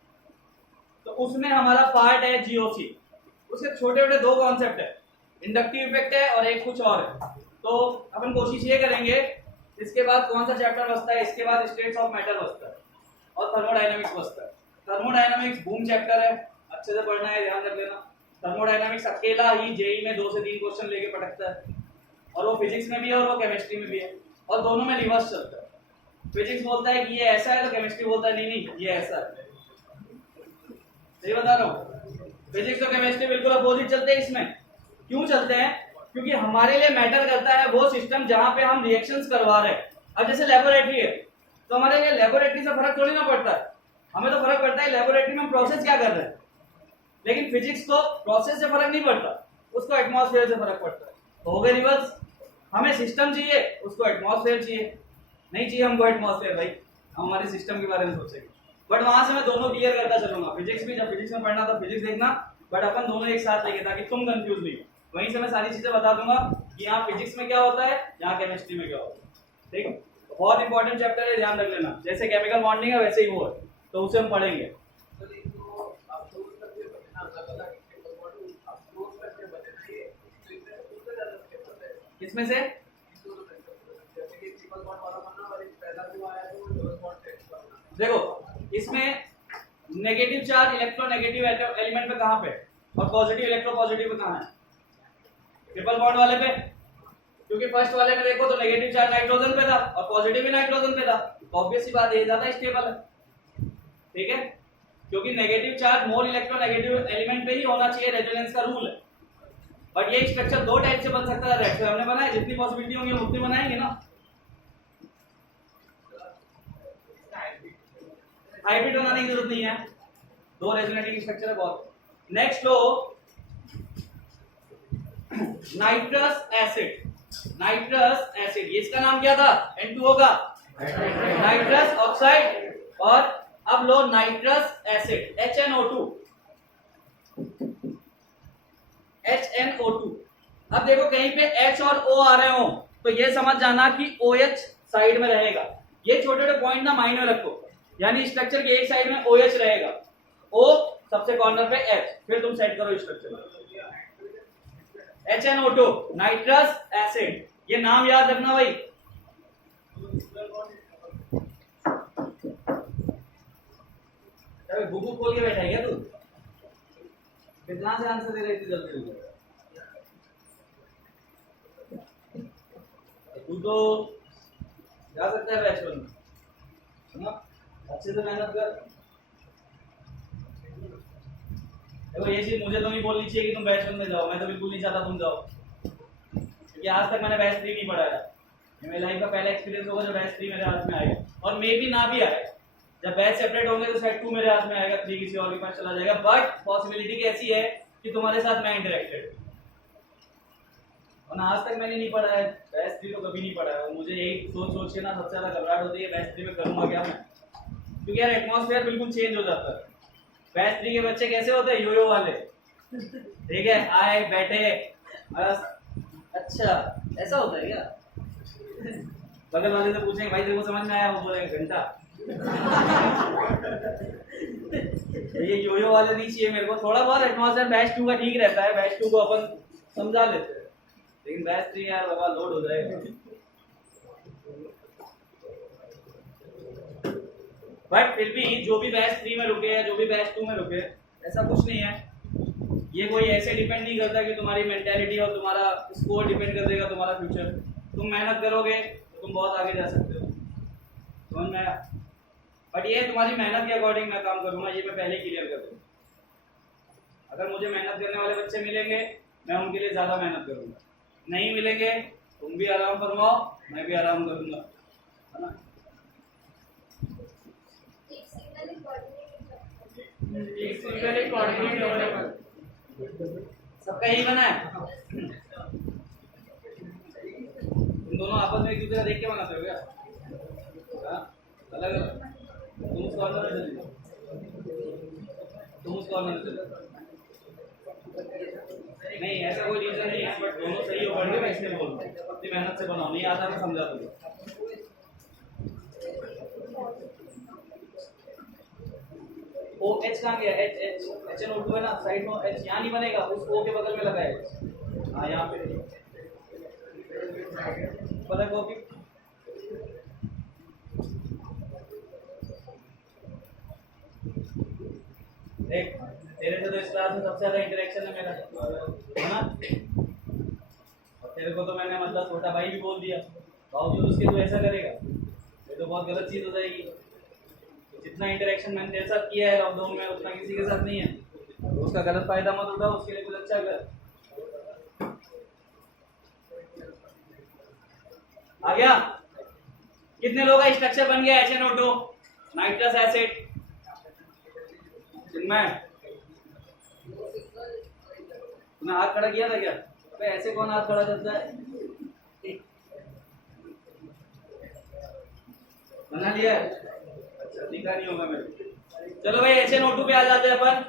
तो उसमें हमारा पार्ट है जीओसी। उसके छोटे छोटे दो कॉन्सेप्ट है, इंडक्टिव इफेक्ट है और एक कुछ और है। तो अपन कोशिश ये करेंगे, इसके बाद कौन सा चैप्टर बचता है? इसके बाद स्टेट्स ऑफ मैटर बचता है और थर्मोडायनामिक्स बचता है। थर्मोडायनामिक्स बूम चैप्टर है, अच्छे से पढ़ना है, ध्यान रख लेना। थर्मोडायनामिक्स अकेला ही जेई में 2 से 3 क्वेश्चन लेके पटकता है, और वो फिजिक्स में भी है और वो केमिस्ट्री में भी है, और दोनों में रिवर्स चलता है। फिजिक्स बोलता है कि ये ऐसा है, तो केमिस्ट्री बोलता है नहीं नहीं ये ऐसा है। सही बता रहा हूँ? फिजिक्स और केमिस्ट्री बिल्कुल अपोजिट चलते हैं इसमें। क्यों चलते हैं? क्योंकि हमारे लिए मैटर करता है वो सिस्टम जहां पे हम रिएक्शंस करवा रहे हैं। अब जैसे लेबोरेटरी है, तो हमारे लिए लेबोरेटरी से फर्क थोड़ी ना पड़ता है, हमें तो फर्क पड़ता है लेबोरेटरी में हम प्रोसेस क्या कर रहे हैं। लेकिन फिजिक्स को प्रोसेस से फर्क नहीं पड़ता, उसको एटमॉस्फेयर से फर्क पड़ता है। तो हो गए रिवर्स। हमें सिस्टम चाहिए, उसको एटमॉस्फेयर चाहिए। नहीं चाहिए हमको एटमॉस्फेयर, भाई हम हमारे सिस्टम के बारे में सोचेंगे। बट वहां से मैं दोनों क्लियर करता चलूंगा। फिजिक्स भी जब फिजिक्स में पढ़ना तो फिजिक्स देखना, बट अपन दोनों एक साथ लेके, ताकि तुम कंफ्यूज नहीं हो। वहीं से मैं सारी चीजें बता दूंगा कि यहाँ फिजिक्स में क्या होता है, यहाँ केमिस्ट्री में क्या होता है, ठीक है। बहुत इंपॉर्टेंट चैप्टर है, ध्यान रख लेना। जैसे केमिकल बॉन्डिंग है वैसे ही वो है, तो उसे हम पढ़ेंगे। किसमें से? देखो इसमें नेगेटिव चार्ज इलेक्ट्रोनेगेटिव एलिमेंट पे कहां पे, और पॉजिटिव इलेक्ट्रोपॉजिटिव पे कहां है? ट्रिपल बॉन्ड वाले पे। क्योंकि फर्स्ट वाले में देखो तो नेगेटिव चार्ज नाइट्रोजन पे था और पॉजिटिव भी नाइट्रोजन पे था, तो ऑब्वियस सी बात है ज्यादा स्टेबल है, ठीक है। क्योंकि negative charge more electronegative element पे ही होना चाहिए, रेजोनेंस का रूल है। बट ये स्ट्रक्चर दो टाइप से बन सकता है, रेड से हमने बनाया, जितनी पॉसिबिलिटी होंगी हम उतनी बनाएंगे ना। हाइब्रिड बनाने की जरूरत नहीं है, दो रेजोनेटिंग स्ट्रक्चर है बहुत। नेक्स्ट लो नाइट्रस एसिड। नाइट्रस एसिड, ये इसका नाम क्या था? N2O का नाइट्रस ऑक्साइड। और अब लो नाइट्रस एसिड HNO2। HNO2। अब देखो कहीं पे H और O आ रहे हो तो ये समझ जाना कि OH साइड में रहेगा। ये छोटे छोटे पॉइंट ना माइंड में रखो, यानी स्ट्रक्चर के एक साइड में OH रहेगा, O सबसे कॉर्नर पे H, फिर तुम सेट करो स्ट्रक्चर। HNO2 नाइट्रस एसिड, ये नाम याद रखना भाई। अरे बुक खोल के बैठा है क्या तू? फिर कहाँ से आंसर दे रही थी जल्दी जल्दी? तू तो जा सकता है बैच वन में, है ना? अच्छे से मेहनत कर। देखो ये चीज मुझे तो नहीं बोलनी चाहिए कि तुम बैच वन में जाओ, मैं तो बिल्कुल नहीं चाहता तुम जाओ, क्योंकि आज तक मैंने बैच 3 नहीं पढ़ाया। ये मेरी लाइफ का पहला एक्सपीरियंस होगा जब बैच 3 मेरे हाथ में आएगा, और मे भी ना भी आए। जब बैच सेपरेट होंगे तो सेट 2 मेरे हाथ में आएगा, 3 किसी और के पास चला जाएगा, बट पॉसिबिलिटी कैसी है कि तुम्हारे साथ मैं इंटरेक्टेड, और आज तक मैंने नहीं पढ़ा है बैच 3, तो कभी नहीं पढ़ा है। मुझे यही सोच के ना सबसे ज्यादा घबराहट होती है बैच 3 में करूंगा क्या मैं, क्योंकि यार एटमॉस्फेयर बिल्कुल चेंज हो जाता है। बैच 3 के बच्चे कैसे होते हैं, योयो वाले, ठीक है, आए बैठे बस, अच्छा ऐसा होता है क्या? बगल वाले से पूछेंगे भाई तेरे को समझ में आया, वो बोलेगा घंटा। ये योयो वाले नहीं चाहिए मेरे को। थोड़ा बहुत एटमॉस्फेयर बैच 2 का ठीक रहता है, बैच 2 को अपन समझा लेते हैं, लेकिन बैच 3 यार बाबा लोड हो जाएगा। बट फिर भी जो भी बैच 3 में रुके या जो भी बैच 2 में रुके, ऐसा कुछ नहीं है, ये कोई ऐसे डिपेंड नहीं करता कि तुम्हारी मेंटालिटी और तुम्हारा स्कोर डिपेंड कर देगा तुम्हारा फ्यूचर। तुम मेहनत करोगे तो तुम बहुत आगे जा सकते हो, समझ में आया? बट ये तुम्हारी मेहनत के अकॉर्डिंग मैं काम करूंगा, ये मैं पहले क्लियर कर दूँ। अगर मुझे मेहनत करने वाले बच्चे मिलेंगे मैं उनके लिए ज्यादा मेहनत करूंगा, नहीं मिलेंगे तुम भी आराम फरमाओ, मैं भी आराम करूंगा, है ना? एक सिंगल कोऑर्डिनेट अवेलेबल सबका यही बना है। तुम दोनों आपस में एक दूसरे देख के बनाते हो क्या? हाँ? अलग अलग, तुम उस कॉर्नर में चले जाओ, तुम उस कॉर्नर में चले जाओ। नहीं ऐसा कोई रीजन नहीं है, बट दोनों सही हो पड़ेंगे, मैं इसलिए बोल रहा हूँ अपनी मेहनत से बनाओ, नहीं आता मैं समझा दूंगा। ओ एच कहाँ गया? H H H N O2 है ना, साइड में एच यहाँ नहीं बनेगा, उस ओ के बगल में लगा है। हाँ यहाँ पे पता कॉपी। देख तेरे से तो इस क्लास में सबसे ज्यादा इंटरेक्शन है मेरा, है ना? और तेरे को तो मैंने मतलब छोटा भाई भी बोल दिया, बावजूद उसके तू ऐसा करेगा, ये तो बहुत गलत चीज हो जाएगी। जितना इंटरेक्शन मैंने तेरे साथ किया है लॉकडाउन में उतना किसी के साथ नहीं है, तो उसका गलत फायदा मत उठा, उसके लिए कुछ अच्छा कर। आ गया? कितने लोगों का स्ट्रक्चर बन गया HNO2 नाइट्रस एसिड? चिन्मय तूने हाथ खड़ा किया था क्या? अबे ऐसे कौन हाथ खड़ा करता है? बना लिया? अच्छा दिखा नहीं होगा मेरे को। चलो भाई HNO2 पे आ जाते हैं अपन।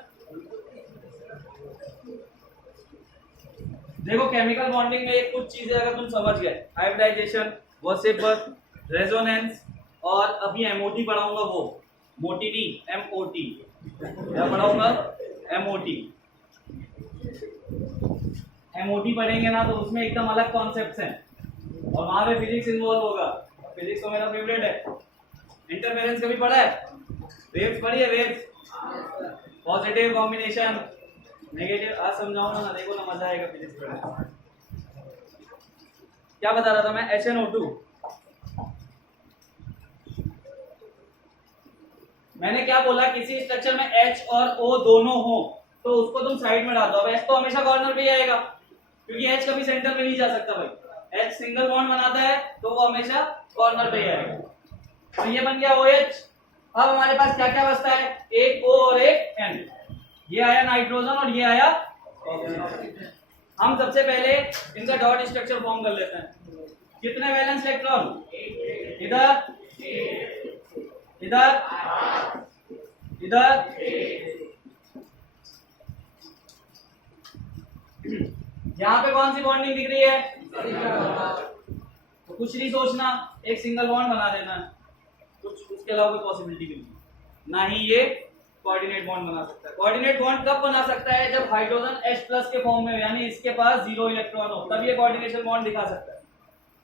देखो केमिकल बॉन्डिंग में एक कुछ चीजें अगर तुम समझ गए, हाइब्रिडाइजेशन, वॉसेपर, रेजोनेंस, और अभी MOT पढ़ाऊंगा, वो मोटी नहीं MOT, क्या पढ़ाऊंगा? MOT पढ़ेंगे ना तो उसमें एकदम अलग कॉन्सेप्ट्स हैं, और वहां पे फिजिक्स इन्वॉल्व होगा। फिजिक्स तो मेरा फेवरेट है। इंटरफेरेंस कभी पढ़ा है? वेव्स पढ़ी है? वेव्स, पॉजिटिव कॉम्बिनेशन, नेगेटिव, आज समझाऊंगा ना, देखो ना मजा आएगा फिजिक्स पढ़ने। क्या बता रहा था मैं? HNO2, मैंने क्या बोला? किसी स्ट्रक्चर में H और O दोनों हो तो उसको तुम साइड में डाल दो। अब H तो हमेशा कॉर्नर पे ही आएगा, क्योंकि H कभी सेंटर में नहीं जा सकता भाई। H सिंगल बॉन्ड बनाता है तो वो हमेशा कॉर्नर पे ही आएगा। तो ये बन गया OH। अब हमारे पास क्या क्या बचता है? एक O और एक N। ये आया नाइट्रोजन और ये आया ऑक्सीजन। हम सबसे पहले इनका डॉट स्ट्रक्चर फॉर्म कर लेते हैं। कितने वैलेंस इलेक्ट्रॉन? इधर, इधर, इधर, यहाँ पे कौन सी बॉन्डिंग दिख रही है? तो कुछ नहीं सोचना, एक सिंगल बॉन्ड बना देना है, कुछ उसके अलावा कोई पॉसिबिलिटी नहीं, ना ही ये कोऑर्डिनेट बॉन्ड बना सकता है। कोऑर्डिनेट बॉन्ड कब बना सकता है? जब हाइड्रोजन H+ के फॉर्म में, यानी इसके पास 0 इलेक्ट्रॉन हो, तब ये कोऑर्डिनेशन बॉन्ड दिखा सकता है,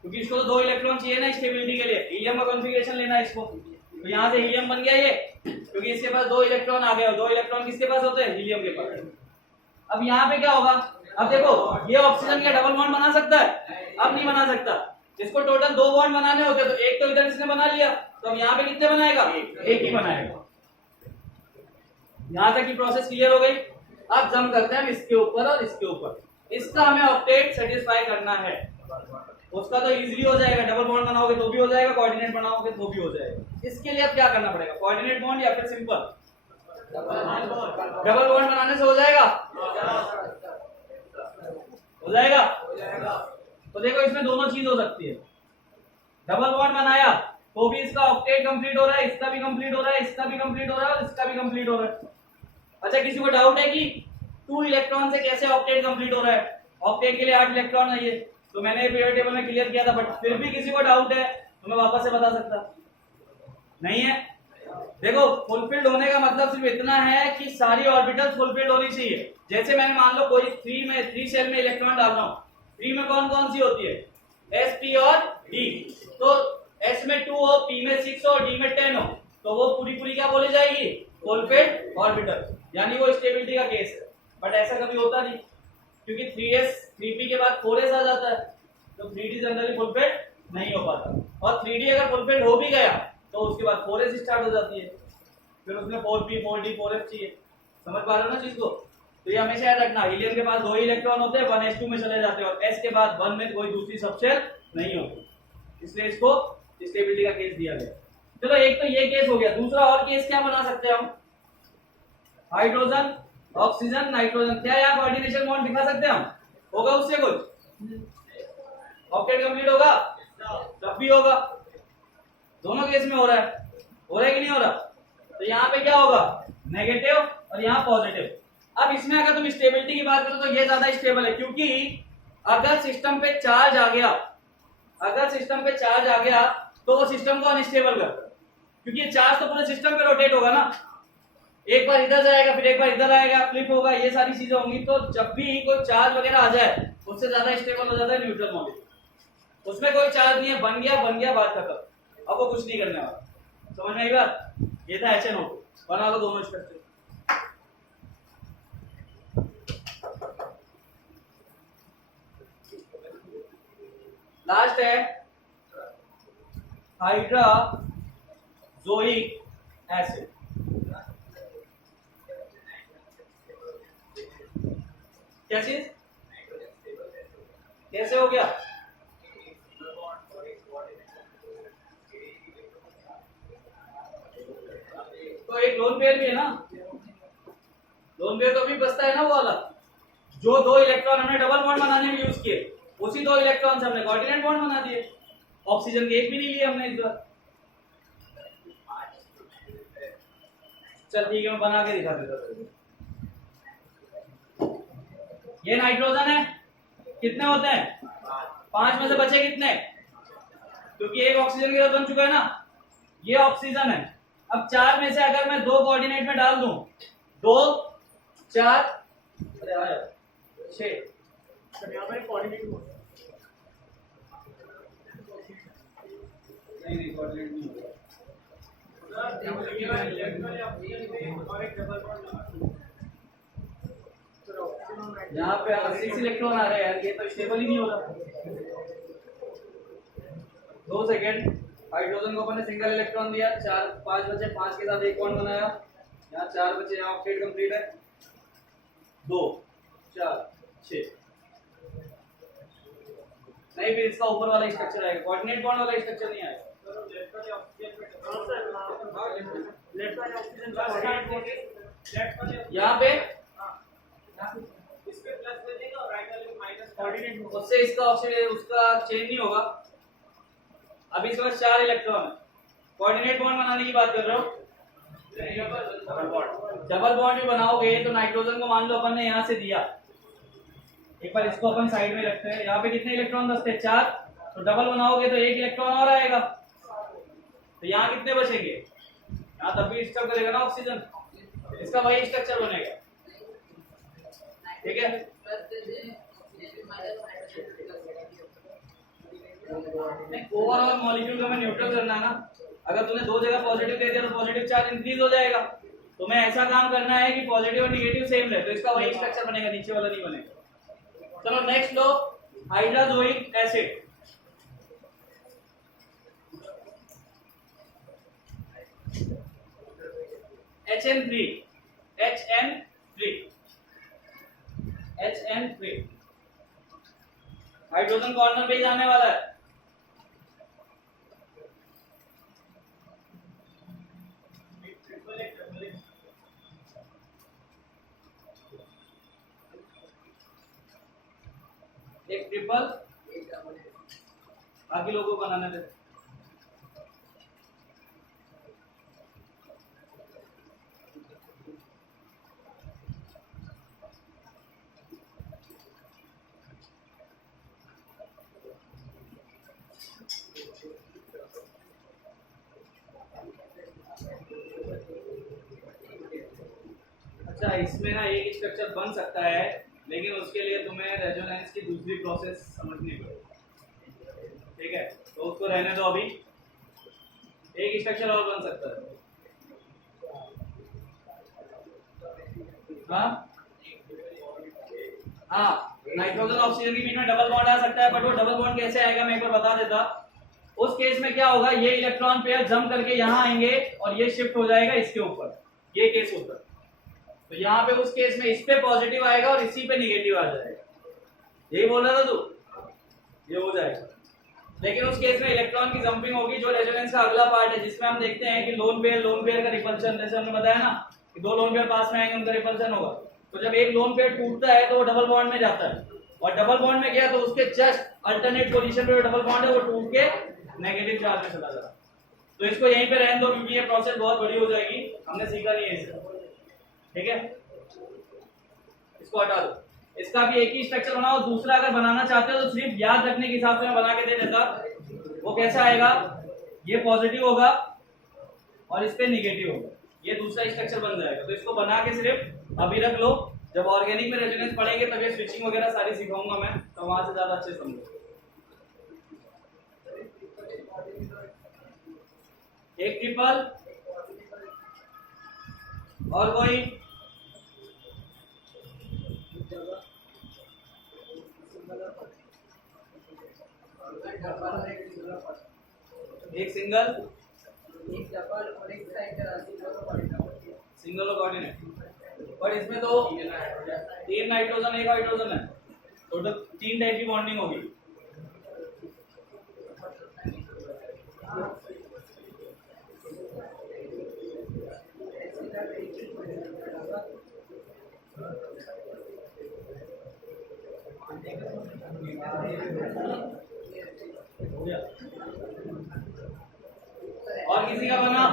क्योंकि इसको तो 2 इलेक्ट्रॉन चाहिए ना स्टेबिलिटी के लिए। हीलियम का कॉन्फ़िगरेशन लेना है इसको, तो यहाँ से हीलियम बन गया ये, क्योंकि इसके पास 2 इलेक्ट्रॉन आ गए, और 2 इलेक्ट्रॉन किसके पास होते हैं? हीलियम के पास। अब यहाँ पे क्या होगा? अब देखो ये ऑक्सीजन क्या डबल बॉन्ड बना सकता है? अब नहीं बना सकता। इसको टोटल 2 बॉन्ड बनाने होते, तो एक तो इधर इसने बना लिया, तो अब यहाँ पे कितने बनाएगा? एक ही बनाएगा। यहाँ तक की प्रोसेस क्लियर हो गई। अब जम करते हैं इसके ऊपर और इसके ऊपर। इसका हमें ऑक्टेट सेटिस्फाई करना है। उसका तो इजीली हो जाएगा, डबल बॉन्ड बनाओगे तो भी हो जाएगा, कोऑर्डिनेट बनाओगे तो भी हो जाएगा। इसके लिए अब क्या करना पड़ेगा? कोऑर्डिनेट बॉन्ड या फिर सिंपल डबल बॉन्ड बनाने से हो जाएगा? हो जाएगा। तो देखो इसमें दोनों चीज हो सकती है। डबल बॉन्ड बनाया तो भी इसका ऑक्टेट कंप्लीट हो रहा है, इसका भी कंप्लीट हो रहा है, इसका भी कंप्लीट हो रहा है और इसका भी कंप्लीट हो रहा है। अच्छा, किसी को डाउट है कि 2 इलेक्ट्रॉन से कैसे ऑक्टेट कंप्लीट हो रहा है? ऑक्टेट के लिए 8 इलेक्ट्रॉन है ये, तो मैंने पीरियड टेबल में क्लियर किया था, बट फिर भी किसी को डाउट है तो मैं वापस से बता सकता नहीं है। देखो फुलफिल्ड होने का मतलब सिर्फ इतना है कि सारी ऑर्बिटल्स फुलफिल्ड होनी चाहिए। जैसे मैंने मान लो कोई 3 शेल में इलेक्ट्रॉन डाल रहा हूं, 3 में कौन कौन सी होती है? s, p और d। तो s में 2 हो, p में 6 हो, d में 10 हो, तो वो पूरी पूरी क्या बोली जाएगी? फुलफिल्ड ऑर्बिटल, यानी वो स्टेबिलिटी का केस है। बट ऐसा कभी होता नहीं, क्योंकि 3s 3p के बाद 4s आ जाता है, तो 3d जनरली फुलफिल्ड नहीं हो पाता। और 3d अगर फुलफिल्ड हो भी गया तो उसके बाद 4s स्टार्ट हो जाती है, फिर उसमें 4p 4d 4f चाहिए। समझ पा रहे हो ना चीज को? तो ये हमेशा याद रखना, हीलियम के पास 2 ही इलेक्ट्रॉन होते हैं, 1s2 में चले जाते हैं, और s के बाद 1 में कोई दूसरी सबशेल नहीं होती, इसलिए इसको स्टेबिलिटी का केस दिया गया। चलो एक तो ये केस हो गया। दूसरा और केस क्या बना सकते हैं हम? हाइड्रोजन ऑक्सीजन नाइट्रोजन, क्या यहाँ कोऑर्डिनेशन बॉन्ड दिखा सकते हैं हम? होगा उससे कुछ? ऑक्टेट कंप्लीट होगा? तब भी होगा। दोनों केस में हो रहा है, हो रहा है कि नहीं हो रहा? तो यहाँ पे क्या होगा? नेगेटिव और यहाँ पॉजिटिव। अब इसमें अगर तुम स्टेबिलिटी की बात करो तो ये ज्यादा स्टेबल है, क्योंकि अगर सिस्टम पे चार्ज आ गया, तो वो सिस्टम को अनस्टेबल करता है, क्योंकि ये चार्ज तो पूरे सिस्टम पे रोटेट होगा ना। एक बार इधर जाएगा, फिर एक बार इधर आएगा, फ्लिप होगा, ये सारी चीजें होंगी। तो जब भी कोई चार्ज वगैरह आ जाए उससे ज्यादा स्टेबल हो जाता है न्यूट्रल मॉलिक्यूल। उसमें कोई चार्ज नहीं है, बन गया बात खत्म, अब वो कुछ नहीं करने वाला। समझ में आई बात? ये था HNO2, बना लो दोनों स्ट्रक्चर। लास्ट है हाइड्रोजोइक एसिड। क्या चीज? कैसे हो गया? तो एक लोन पेयर भी है ना, लोन पेयर तो भी बचता है ना वो वाला, जो 2 इलेक्ट्रॉन हमने डबल बॉन्ड बनाने में यूज किए, उसी 2 इलेक्ट्रॉन से हमने कोऑर्डिनेट बॉन्ड बना दिए। ऑक्सीजन के एक भी नहीं लिए हमने इस बार। चल ठीक है, मैं बना के दिखा देता हूं। ये नाइट्रोजन है, कितने होते हैं? 5 में से बचे कितने? क्योंकि एक ऑक्सीजन के साथ बन चुका है ना, ये ऑक्सीजन है। अब 4 में से अगर मैं 2 कोऑर्डिनेट में डाल दूं, 2 4 6, यहाँ पर कोऑर्डिनेट नहीं कोऑर्डिनेट नहीं होगा। यहाँ पे 6 इलेक्ट्रॉन आ रहे हैं यार, ये तो स्टेबल ही नहीं होगा। 2 सेकेंड, हाइड्रोजन को अपन ने सिंगल इलेक्ट्रॉन दिया, 4 5 बचे, 5 के साथ एक बॉन्ड बनाया, यहाँ 4 बचे, यहाँ ऑक्टेट कंप्लीट है, 2 4 6। नहीं, फिर इसका ऊपर वाला स्ट्रक्चर आएगा, कोऑर्डिनेट बॉन्ड वाला स्ट्रक्चर नहीं आएगा। यहाँ पे उससे इसका ऑक्सीजन उसका चेंज नहीं होगा। अभी इसके पास 4 इलेक्ट्रॉन है, कोऑर्डिनेट बॉन्ड बनाने की बात कर रहे हो। डबल बॉन्ड भी बनाओगे तो नाइट्रोजन को मान लो अपन ने यहाँ से दिया, एक बार इसको अपन साइड में रखते हैं। यहाँ पे कितने इलेक्ट्रॉन बचते हैं? 4। तो डबल बनाओगे तो 1 इलेक्ट्रॉन और आएगा, तो यहाँ कितने बचेंगे? यहाँ तब भी स्ट्रक्चर करेगा ना ऑक्सीजन, इसका वही स्ट्रक्चर बनेगा। ठीक है, ओवरऑल मॉलिक्यूल को हमें न्यूट्रल करना है ना, अगर तूने दो जगह पॉजिटिव दे दिया तो पॉजिटिव चार्ज इंक्रीज हो जाएगा। तो मैं ऐसा काम करना है कि पॉजिटिव और निगेटिव सेम रहे, तो इसका वही स्ट्रक्चर बनेगा, नीचे वाला नहीं बनेगा। चलो नेक्स्ट लो, hydrazoic acid. HN3 hydrogen corner पे ही जाने वाला है। एक ट्रिपल, बाकी लोगों को बनाने दे। अच्छा, इसमें ना एक स्ट्रक्चर बन सकता है, लेकिन उसके लिए तुम्हें रेजोनेंस की दूसरी प्रोसेस समझनी पड़ेगी, ठीक है? तो उसको रहने दो अभी। एक स्ट्रक्चर और बन सकता है। हाँ, नाइट्रोजन ऑक्सीजन के बीच में डबल बॉन्ड आ सकता है, बट वो डबल बॉन्ड कैसे आएगा मैं एक बार बता देता। उस केस में क्या होगा, ये इलेक्ट्रॉन पेयर जंप करके यहाँ आएंगे और ये शिफ्ट हो जाएगा इसके ऊपर, ये केस होता है। तो यहाँ पे उस केस में इस पे पॉजिटिव आएगा और इसी पे निगेटिव आ जाएगा, यही बोल रहा था तू, ये हो जाएगा। लेकिन उस केस में इलेक्ट्रॉन की जंपिंग होगी, जो रेजोनेंस का अगला पार्ट है, जिसमें हम देखते हैं कि लोन पेयर का रिपल्शन, जैसे हमने बताया ना कि दो लोन पेयर पास में आएंगे उनका रिपल्शन होगा। तो जब एक लोन पेयर टूटता है तो वो डबल बॉन्ड में जाता है, और डबल बॉन्ड में गया तो उसके जस्ट अल्टरनेट पोजीशन पे वो डबल बॉन्ड है, वो टूट के नेगेटिव चार्ज में चला जाता है। तो इसको यहीं पे रहने दो, क्योंकि ये प्रोसेस बहुत बड़ी हो जाएगी, हमने सीखा नहीं है इसे, ठीक है? इसको हटा दो। इसका भी एक ही स्ट्रक्चर बनाओ, दूसरा अगर बनाना चाहते हो तो सिर्फ याद रखने के हिसाब से मैं बना के दे देता। वो कैसा आएगा, ये पॉजिटिव होगा और इस पे निगेटिव होगा, ये दूसरा स्ट्रक्चर बन जाएगा। तो इसको बना के सिर्फ अभी रख लो, जब ऑर्गेनिक में रेजोनेंस पढ़ेंगे तब ये स्विचिंग वगैरह सारी सिखाऊंगा मैं, तो वहां से ज्यादा अच्छे समझो। एक ट्रिपल और कोई एक सिंगल, एक डबल और एक सिंगल और कोऑर्डिनेट। पर इसमें तो तीन नाइट्रोजन एक हाइड्रोजन है, टोटल 3 टाइप की बॉन्डिंग होगी। और किसी का बना,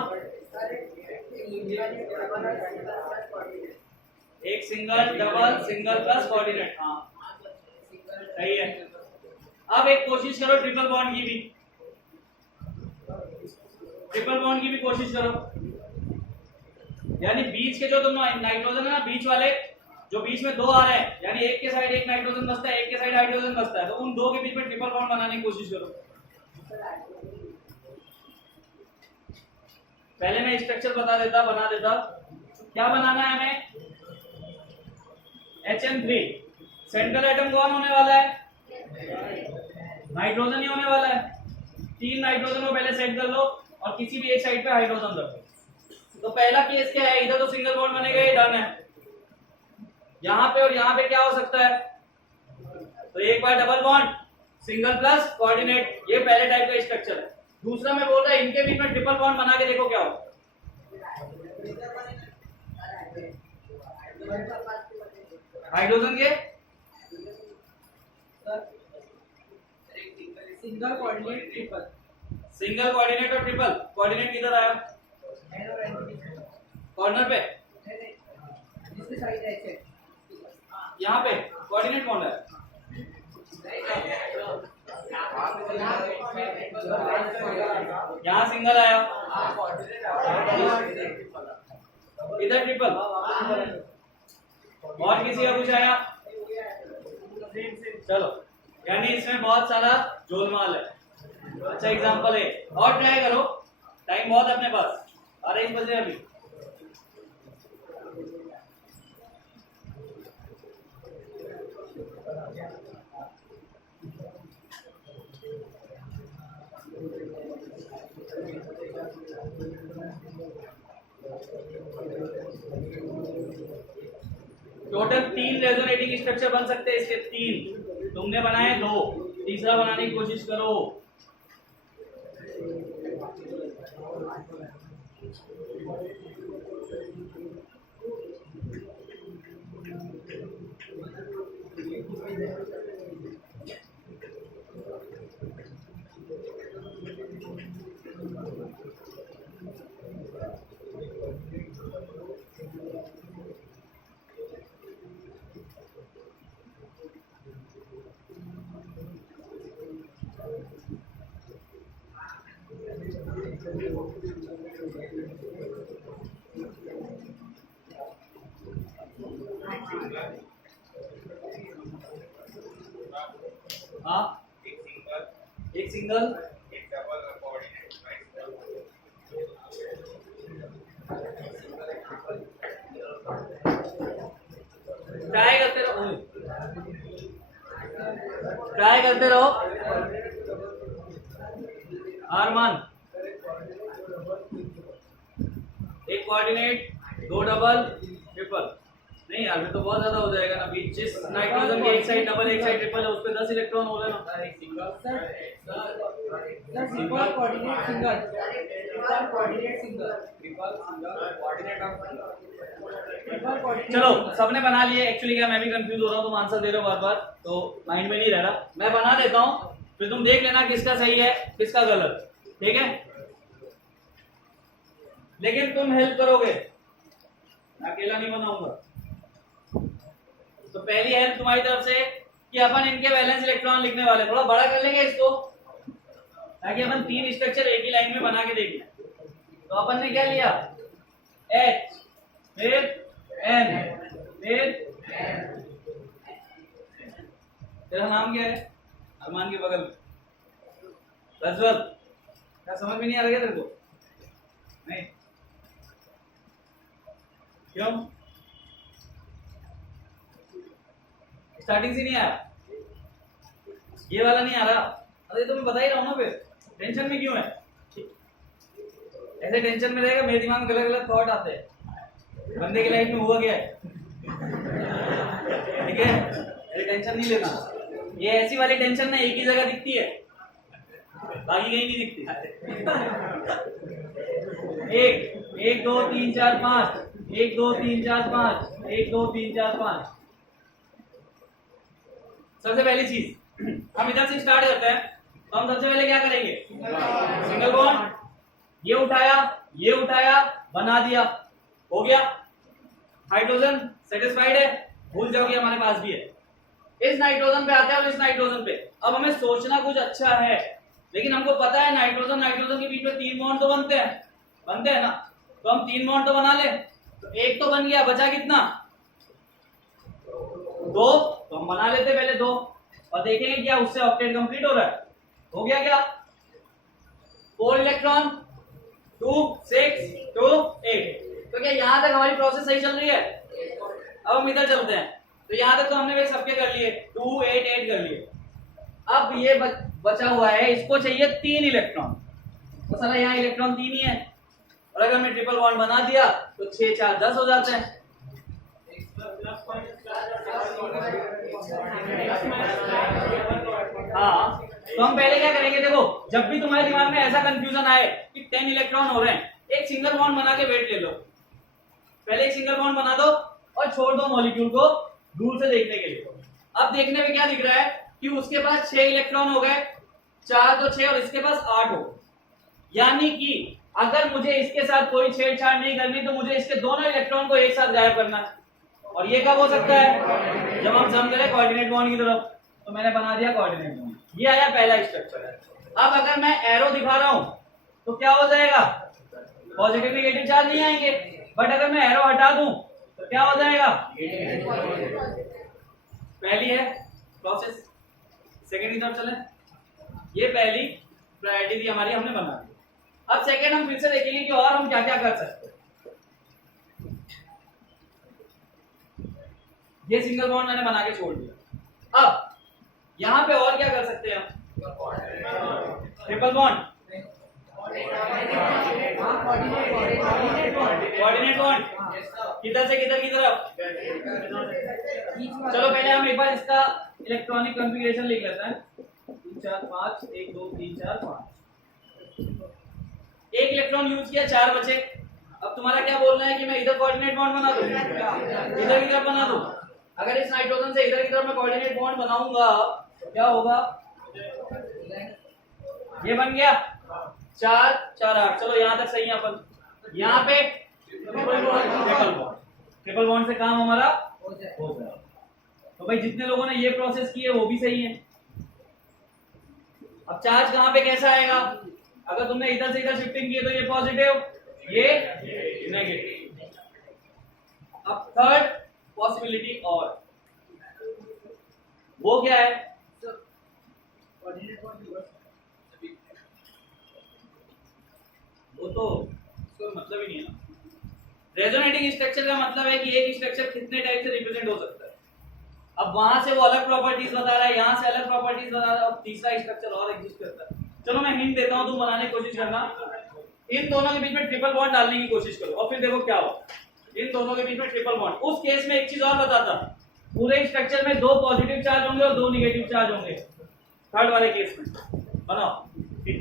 एक single double single plus coordinate, हाँ सही है। अब एक कोशिश करो ट्रिपल बॉन्ड की भी, ट्रिपल बॉन्ड की भी कोशिश करो। यानी बीच के जो दोनों नाइट्रोजन है ना, बीच वाले जो बीच में दो आ रहे हैं, यानी एक के साइड एक नाइट्रोजन बसता है, एक के साइड हाइड्रोजन बसता है, तो उन दो के बीच में ट्रिपल बॉन्ड बनाने की कोशिश करो। पहले मैं स्ट्रक्चर बता देता, बना देता। क्या बनाना है हमें, HN3। सेंट्रल एटम कौन होने वाला है, नाइट्रोजन ही होने वाला है। 3 नाइट्रोजन को पहले सेट कर लो और किसी भी एक साइड पे हाइड्रोजन रखो। तो पहला केस क्या है, इधर तो सिंगल बॉन्ड बनेगा, ये डन है। यहाँ पे और यहाँ पे क्या हो सकता है, तो एक बार double bond single plus coordinate, ये पहले टाइप का स्ट्रक्चर है। दूसरा मैं बोल रहा है इनके बीच में ट्रिपल बॉन्ड बना के देखो क्या हो। हाइड्रोजन के single coordinate triple, single coordinate और ट्रिपल। कोऑर्डिनेट किधर आया, कॉर्नर पे, जिसके साइड है यहाँ पे कोऑर्डिनेट कौन है, यहाँ सिंगल आया, इधर ट्रिपल। और किसी का कुछ आया, चलो, यानी इसमें बहुत सारा गोलमाल है। अच्छा एग्जांपल है, और ट्राई करो टाइम बहुत है अपने पास, 12 बजे अभी। टोटल 3 रेजोनेटिंग स्ट्रक्चर बन सकते हैं इसके, 3 तुमने बनाए 2, तीसरा बनाने की कोशिश करो। हाँ, एक सिंगल एक डबल कोऑर्डिनेट ट्राई करते रहो, ट्राई करते रहो। आरमान, एक कोऑर्डिनेट, 2 डबल ट्रिपल। नहीं यार, फिर तो बहुत ज्यादा हो जाएगा ना। बीच जिस नाइट्रोजन के एक साइड डबल एक साइड ट्रिपल है, उस पे 10 इलेक्ट्रॉन हो रहे हैं ना। Sir triple coordinate single, triple coordinate single, triple single coordinate of triple coordinate. चलो सबने बना लिए। एक्चुअली क्या, मैं भी कंफ्यूज हो रहा हूँ, तुम आंसर दे रहे हो बार बार, तो माइंड में नहीं रह रहा। मैं बना देता हूँ, फिर तुम देख लेना किसका सही है किसका गलत, ठीक है? लेकिन तुम हेल्प करोगे, मैं अकेला नहीं बनाऊंगा। तो पहली हेल्प तुम्हारी तरफ से कि अपन इनके वैलेंस इलेक्ट्रॉन लिखने वाले, थोड़ा बड़ा कर लेंगे इसको, ताकि अपन 3 स्ट्रक्चर एक ही लाइन में बना के देख लें। तो अपन ने क्या लिया, H, फिर N, फिर तेरा नाम क्या है? अरमान के बगल में रजवल। क्या समझ में नहीं आ रहा क्या तेरे को? नहीं, क्यों? स्टार्टिंग से नहीं आ रहा, ये वाला नहीं आ रहा? अरे तो मैं बता ही रहा हूँ ना, फिर टेंशन में क्यों है? ऐसे टेंशन में रहेगा, मेरे दिमाग में गलत गलत थॉट आते हैं। बंदे की लाइफ में हुआ क्या है, ठीक है? अरे टेंशन नहीं लेना, ये ऐसी वाली टेंशन ना एक ही जगह दिखती है, बाकी कहीं नहीं दिखती। 1 2 3 4 5, 1 2 3 4 5, 1 2 3 4 5। सबसे पहली चीज हम इधर से स्टार्ट करते हैं। तो हम सबसे पहले क्या करेंगे, सिंगल बॉन्ड, ये उठाया बना दिया, हो गया। हाइड्रोजन सेटिस्फाइड है, भूल जाओ कि हमारे पास भी है। इस नाइट्रोजन पे आते हैं और इस नाइट्रोजन पे। अब हमें सोचना कुछ अच्छा है, लेकिन हमको पता है नाइट्रोजन नाइट्रोजन के बीच में 3 बॉन्ड तो बनते हैं ना। तो हम 3 बॉन्ड तो बना ले। तो एक तो बन गया, बचा कितना, 2। तो हम बना लेते पहले 2 और देखेंगे क्या उससे ऑक्टेट कंप्लीट हो रहा है। हो गया क्या, 4 इलेक्ट्रॉन, 2 6 2 8। तो क्या यहां तक हमारी प्रोसेस सही चल रही है? अब हम इधर चलते हैं। तो यहां तक तो हमने वे सबके कर लिए, 2 8 8 कर लिए। अब ये बचा हुआ है, इसको चाहिए 3 इलेक्ट्रॉन। तो साला यहाँ इलेक्ट्रॉन 3 ही है, और अगर मैं ट्रिपल बॉन्ड बना दिया तो 6 4 10 हो जाते हैं। हाँ, तो हम पहले क्या करेंगे, देखो जब भी तुम्हारे दिमाग में ऐसा कंफ्यूजन आए कि 10 इलेक्ट्रॉन हो रहे हैं, एक सिंगल बॉन्ड बना के वेट ले लो। पहले एक सिंगल बॉन्ड बना दो और छोड़ दो मॉलिक्यूल को दूर से देखने के लिए। अब देखने में क्या दिख रहा है कि उसके पास 6 इलेक्ट्रॉन हो गए, 4 तो 6 और इसके पास 8 हो। यानी कि अगर मुझे इसके साथ कोई छेड़छाड़ नहीं करनी तो मुझे इसके दोनों इलेक्ट्रॉन को एक साथ गायब करना है। और ये कब हो सकता है, जब हम जम करें कोऑर्डिनेट बॉन्ड की तरफ। तो मैंने बना दिया कोऑर्डिनेट बॉन्ड, ये आया पहला स्ट्रक्चर। अब अगर मैं एरो दिखा रहा हूं तो क्या हो जाएगा, पॉजिटिव नेगेटिव चार्ज नहीं आएंगे। बट अगर मैं एरो हटा दूं तो क्या हो जाएगा, पहली है प्रोसेस। सेकेंड की तरफ चले, ये पहली प्रायोरिटी थी हमारी, हमने बना दी। अब सेकेंड हम फिर से देखेंगे कि और हम क्या क्या कर सकते हैं। ये सिंगल बॉन्ड मैंने बना के छोड़ दिया। अब यहां पे और क्या कर सकते हैं हम? ट्रिपल बॉन्ड, कोऑर्डिनेट बॉन्ड, किधर से किधर की तरफ? चलो पहले हम एक बार इसका इलेक्ट्रॉनिक कॉन्फ़िगरेशन लिख लेते हैं। 3 4 5 1 2 3 4 5। एक इलेक्ट्रॉन यूज किया, 4 बचे। अब तुम्हारा क्या बोलना है कि मैं इधर कोऑर्डिनेट बॉन्ड बना दूं, इधर की तरफ बना दूं? अगर इस नाइट्रोजन से इधर की तरफ मैं कोऑर्डिनेट बॉन्ड बनाऊंगा तो क्या होगा? ये बन गया 4 4 8। चलो यहां तक सही है। अपन यहां पे ट्रिपल बॉन्ड से काम हमारा हो जाएगा। तो भाई जितने लोगों ने ये प्रोसेस की है वो भी सही है। अब चार्ज कहां पे कैसा आएगा? अगर तुमने इधर से इधर शिफ्टिंग की है तो ये पॉजिटिव, ये नेगेटिव। अब थर्ड पॉसिबिलिटी और वो क्या है? वो तो मतलब ही नहीं है ना। रेजोनेटिंग स्ट्रक्चर का मतलब है कि एक स्ट्रक्चर कितने टाइप से रिप्रेजेंट हो सकता है। अब वहां से वो अलग प्रॉपर्टीज बता रहा है, यहाँ से अलग प्रॉपर्टीज बता रहा है, और तीसरा स्ट्रक्चर और एग्जिस्ट करता है। चलो मैं हिंट देता हूं, तुम बनाने की कोशिश करना। इन दोनों के बीच में ट्रिपल बॉन्ड डालने की कोशिश करो और फिर देखो क्या हो। इन दोनों के बीच में ट्रिपल बॉन्ड। उस केस में एक चीज और बताता, पूरे स्ट्रक्चर में 2 पॉजिटिव चार्ज होंगे और 2 निगेटिव चार्ज होंगे। थर्ड वाले केस में बनाओ।